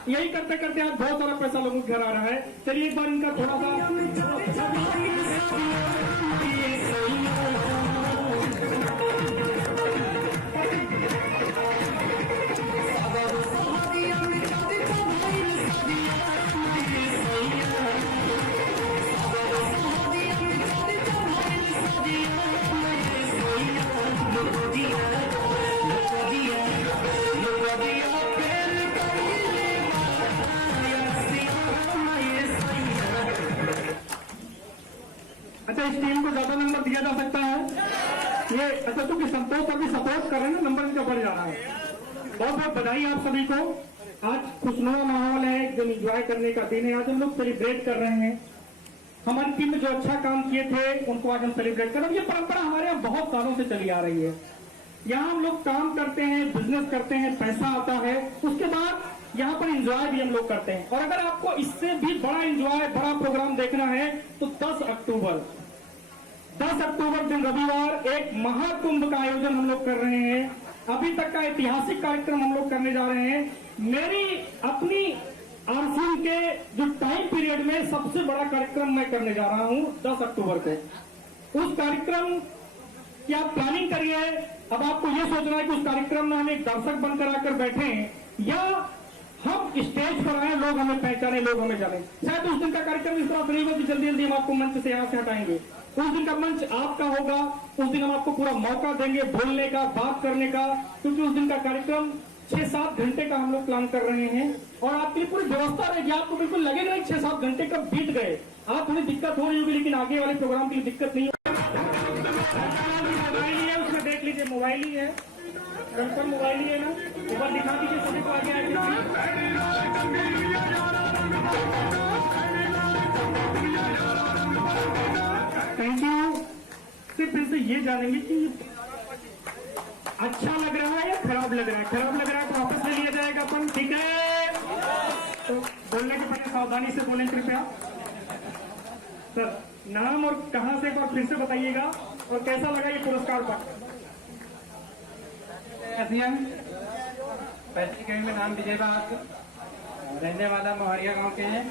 यही करते करते आज बहुत सारा पैसा लोगों के घर आ रहा है। चलिए एक बार इनका थोड़ा सा अच्छा, इस टीम को ज्यादा नंबर दिया जा सकता है ये। अच्छा, क्योंकि संतोष अभी सपोर्ट कर रहे हैं ना, नंबर इनका बढ़ जा रहा है। बहुत बहुत बधाई आप सभी को। आज खुशनुमा माहौल है, एकदम एंजॉय करने का दिन है। आज हम लोग सेलिब्रेट कर रहे हैं। हमारी टीम में जो अच्छा काम किए थे उनको आज हम सेलिब्रेट कर रहे हैं। ये परंपरा हमारे यहाँ बहुत सालों से चली आ रही है। यहाँ हम लोग काम करते हैं, बिजनेस करते हैं, पैसा आता है, उसके बाद यहाँ पर एंजॉय भी हम लोग करते हैं। और अगर आपको इससे भी बड़ा एंजॉय, बड़ा प्रोग्राम देखना है तो 10 अक्टूबर दिन रविवार एक महाकुंभ का आयोजन हम लोग कर रहे हैं। अभी तक का ऐतिहासिक कार्यक्रम हम लोग करने जा रहे हैं। मेरी अपनी आरसीएम के जो टाइम पीरियड में सबसे बड़ा कार्यक्रम मैं करने जा रहा हूं 10 अक्टूबर को। उस कार्यक्रम की आप प्लानिंग करिए। अब आपको ये सोचना है कि उस कार्यक्रम में हम एक दर्शक बनकर आकर बैठे या हम स्टेज पर आए, लोग हमें पहचाने, लोग हमें जाने। शायद उस दिन का कार्यक्रम इस तरह से नहीं होगा कि जल्दी जल्दी हम आपको मंच से यहाँ से हटाएंगे। उस दिन का मंच आपका होगा। उस दिन हम आपको पूरा मौका देंगे बोलने का, बात करने का, क्योंकि उस दिन का कार्यक्रम 6-7 घंटे का हम लोग प्लान कर रहे हैं। और आपके लिए पूरी व्यवस्था रहेगी। आपको बिल्कुल लगेगा नहीं 6-7 घंटे कब बीत गए। आप थोड़ी दिक्कत हो रही होगी, लेकिन आगे वाले प्रोग्राम की दिक्कत नहीं है। मोबाइल ही है, उसमें देख लीजिए, मोबाइल ही है, कंफर्म मोबाइल ही है ना। एक बार दिखा दीजिए सभी को आगे आगे। Thank you. आपसे फिर से ये जानेंगे कि अच्छा लग रहा है या खराब लग रहा है। खराब लग रहा है तो वापस ले लिया जाएगा अपन, ठीक है। तो बोलने के पहले सावधानी से बोलें कृपया। सर नाम और कहां से एक बार फिर से बताइएगा, और कैसा लगा ये पुरस्कार पाकर। पैसे में नाम विजय बाग, रहने वाला मोहरिया गांव के हैं,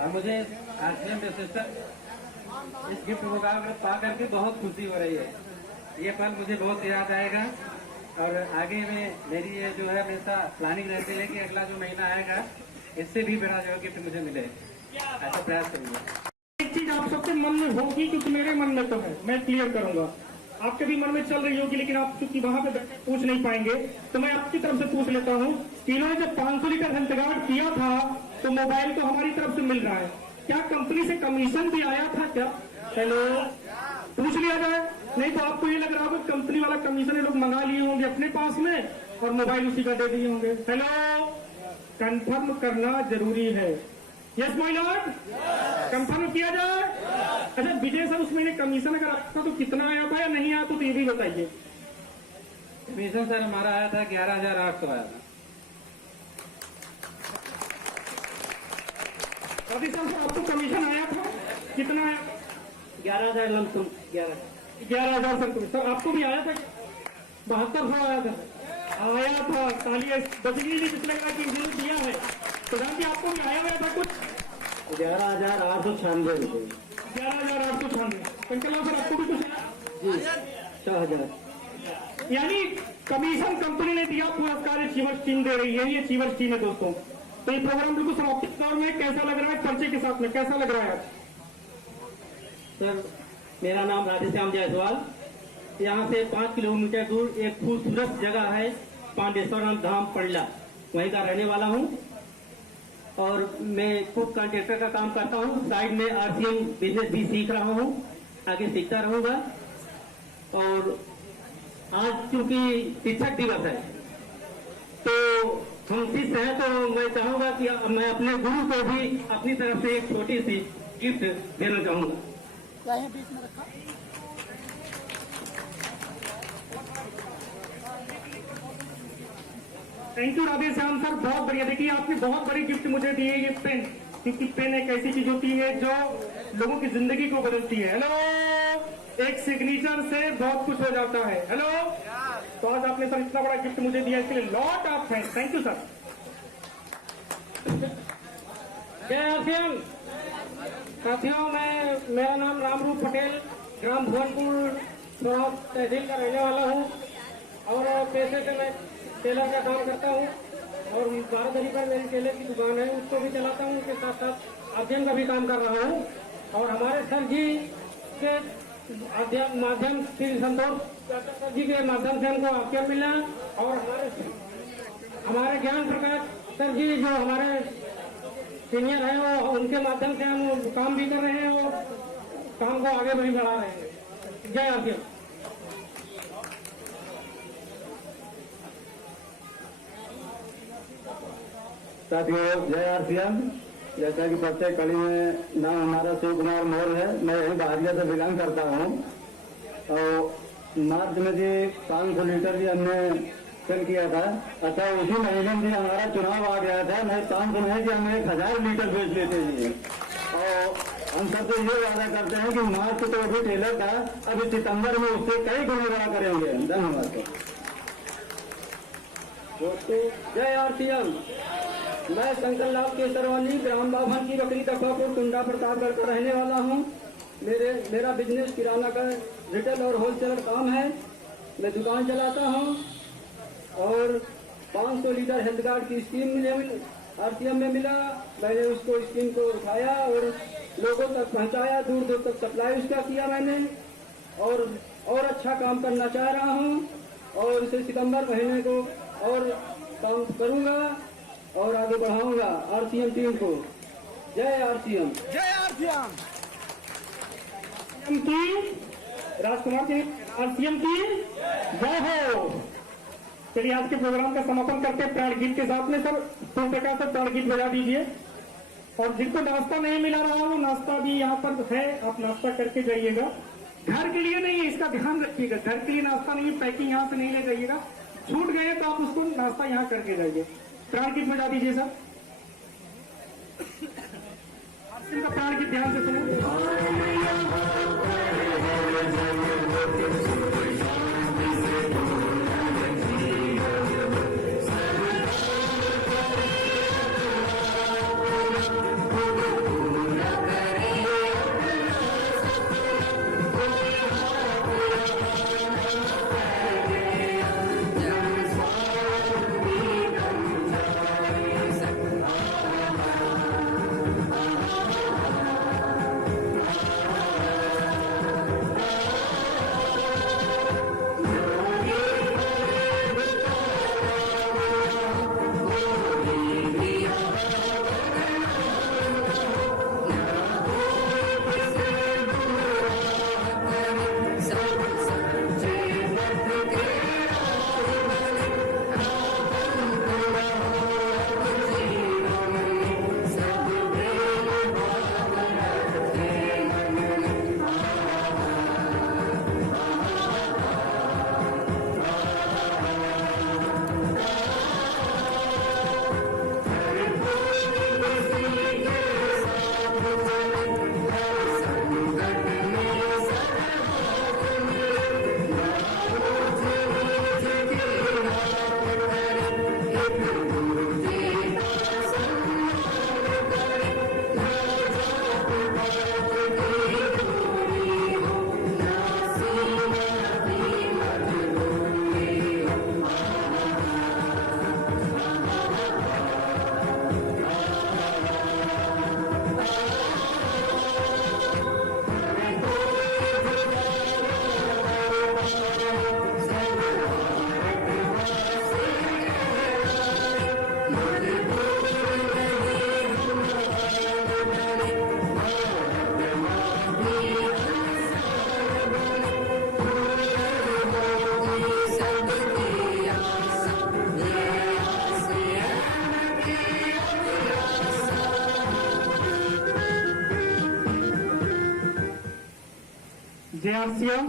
और मुझे आरसीएम असिस्टेंट इस गिफ्ट को पा करके बहुत खुशी हो रही है। ये पल मुझे बहुत याद आएगा, और आगे में मेरी ये जो है हमेशा प्लानिंग रहती है कि अगला जो महीना आएगा इससे भी बड़ा जो गिफ्ट मुझे मिले, ऐसा प्रयास करूँगा। एक चीज आप सबके मन में होगी, क्योंकि मेरे मन में तो है, मैं क्लियर करूंगा। आपके भी मन में चल रही होगी, लेकिन आप चूंकि वहां पे पूछ नहीं पाएंगे, तो मैं आपकी तरफ से पूछ लेता हूँ कि इन्होंने जब 500 लीटर हेल्थ गार्ड किया था तो मोबाइल तो हमारी तरफ से मिल रहा है, क्या कंपनी से कमीशन भी आया था क्या? हेलो, पूछ लिया जाए। नहीं तो आपको ये लग रहा होगा कंपनी वाला कमीशन ये लोग मंगा लिए होंगे अपने पास में और मोबाइल उसी का दे दिए होंगे। हेलो, कंफर्म करना जरूरी है। यस माय लॉर्ड, कंफर्म किया जाए। अच्छा विजय सर, उस महीने कमीशन अगर आपका तो कितना आया था या नहीं आया, तो ये भी बताइए। कमीशन सर हमारा आया था 11,800 आया था। सर आपको कमीशन आया था, कितना आया? 11,000 लमसम 11,000 सर आपको भी आया था? 7200 आया था। तालियां बचनी नहीं लग रहा कि इन्होंने दिया है। प्रधान जी आपको भी आया हुआ था कुछ? 11,896 रुपये। 11,896। पंकल सर आपको भी कुछ आया? जी 6,000। यानी कमीशन कंपनी ने दिया, पुरस्कार अचीवर्स टीम दे रही है। ये अचीवर्स टीम है दोस्तों। तो ये प्रोग्राम बिल्कुल समाप्ति दौर में कैसा लग रहा है, पर्चे के साथ में कैसा लग रहा है आज? सर मेरा नाम राधेश्याम जायसवाल, यहाँ से 5 किलोमीटर दूर एक खूबसूरत जगह है पांडेश्वर धाम पंडला, वहीं का रहने वाला हूँ। और मैं खुद कॉन्ट्रैक्टर का काम करता हूँ, साइड में आरसीएम बिजनेस भी सीख रहा हूँ, आगे सीखता रहूंगा। और आज चूंकि शिक्षक दिवस है तो हम शिष्य हैं, तो मैं चाहूंगा कि मैं अपने गुरु को भी अपनी तरफ से एक छोटी सी गिफ्ट देना चाहूंगा। Thank you Radhe Shyam sir, बहुत बढ़िया। देखिए आपने बहुत बड़ी गिफ्ट मुझे दी है, ये पेन, क्योंकि पेन एक ऐसी चीज होती है जो लोगों की जिंदगी को बदलती है। हेलो, एक सिग्नेचर से बहुत कुछ हो जाता है। हेलो, तो आज आपने सर इतना बड़ा गिफ्ट मुझे दिया, इसके लिए lot of thanks. Thank you sir. जय आरसीएम। साथियों, मेरा नाम रामरूप पटेल, ग्राम भुवनपुर सोराव तहसील का रहने वाला हूँ, और पेशे से मैं टेलर का काम करता हूँ, और 12 पर मेरी टेलर की दुकान है, उसको भी चलाता हूँ। उसके साथ साथ अध्ययन का भी काम कर रहा हूँ। और हमारे सर जी के माध्यम श्री संतोष सर जी के माध्यम से हमको अवसर मिला, और हमारे ज्ञान प्रकाश सर जी जो हमारे सीनियर है, वो उनके माध्यम से हम काम भी कर रहे हैं और काम को आगे भी बढ़ा रहे हैं। जय आरसीएम। साथियों जय आरसीएम। जैसा कि प्रत्येक कड़ी में नाम हमारा शिव कुमार मौर्य है, मैं यही बहारिया से बिलोंग करता हूँ। और मार्च में जी 500 लीटर भी हमने सेल किया था। अच्छा, उसी महीने में हमारा चुनाव आ गया था, नहीं 500 नहीं कि हम 1,000 लीटर बेच लेते जी। और हम सबसे ये वादा करते हैं कि मार्च तो अभी टेलर था, अभी सितंबर में उससे कई गुना बड़ा करेंगे। धन्यवाद दोस्तों, जय आरसीएम। मैं शंकर लाल केसरवाली, ग्राम बाभन की बकरी तकवापुर, कुंडा प्रतापगढ़ का रहने वाला हूँ। मेरा बिजनेस किराना का रिटेल और होलसेलर काम है। मैं दुकान चलाता हूँ, और 500 लीटर हेल्थ गार्ड की स्कीम आरसीएम में मिला। मैंने उसको स्कीम को उठाया और लोगों तक पहुँचाया, दूर दूर तक सप्लाई उसका किया मैंने, और अच्छा काम करना चाह रहा हूँ, और इसे सितंबर महीने को और काम करूँगा और आगे बढ़ाऊंगा आरसीएम टीम को। जय आरसीएम। जय आरसीएम। राजकुमार जी, आरसीएम की जय हो। चलिए आज के प्रोग्राम का समापन करते हैं प्राण गीत के साथ में। सर पूर्ण प्रकार से प्राण गीत बजा दीजिए। और जिनको नाश्ता नहीं मिला रहा वो नाश्ता भी यहाँ पर है, आप नाश्ता करके जाइएगा। घर के लिए नहीं है, इसका ध्यान रखिएगा। घर के लिए नाश्ता नहीं है, पैकिंग यहाँ से नहीं ले जाइएगा। छूट गए तो आप उसको नाश्ता यहाँ करके जाइए। प्राण किट बजा दीजिए सर। इनका प्राण किट ध्यान से सुनो। JRCM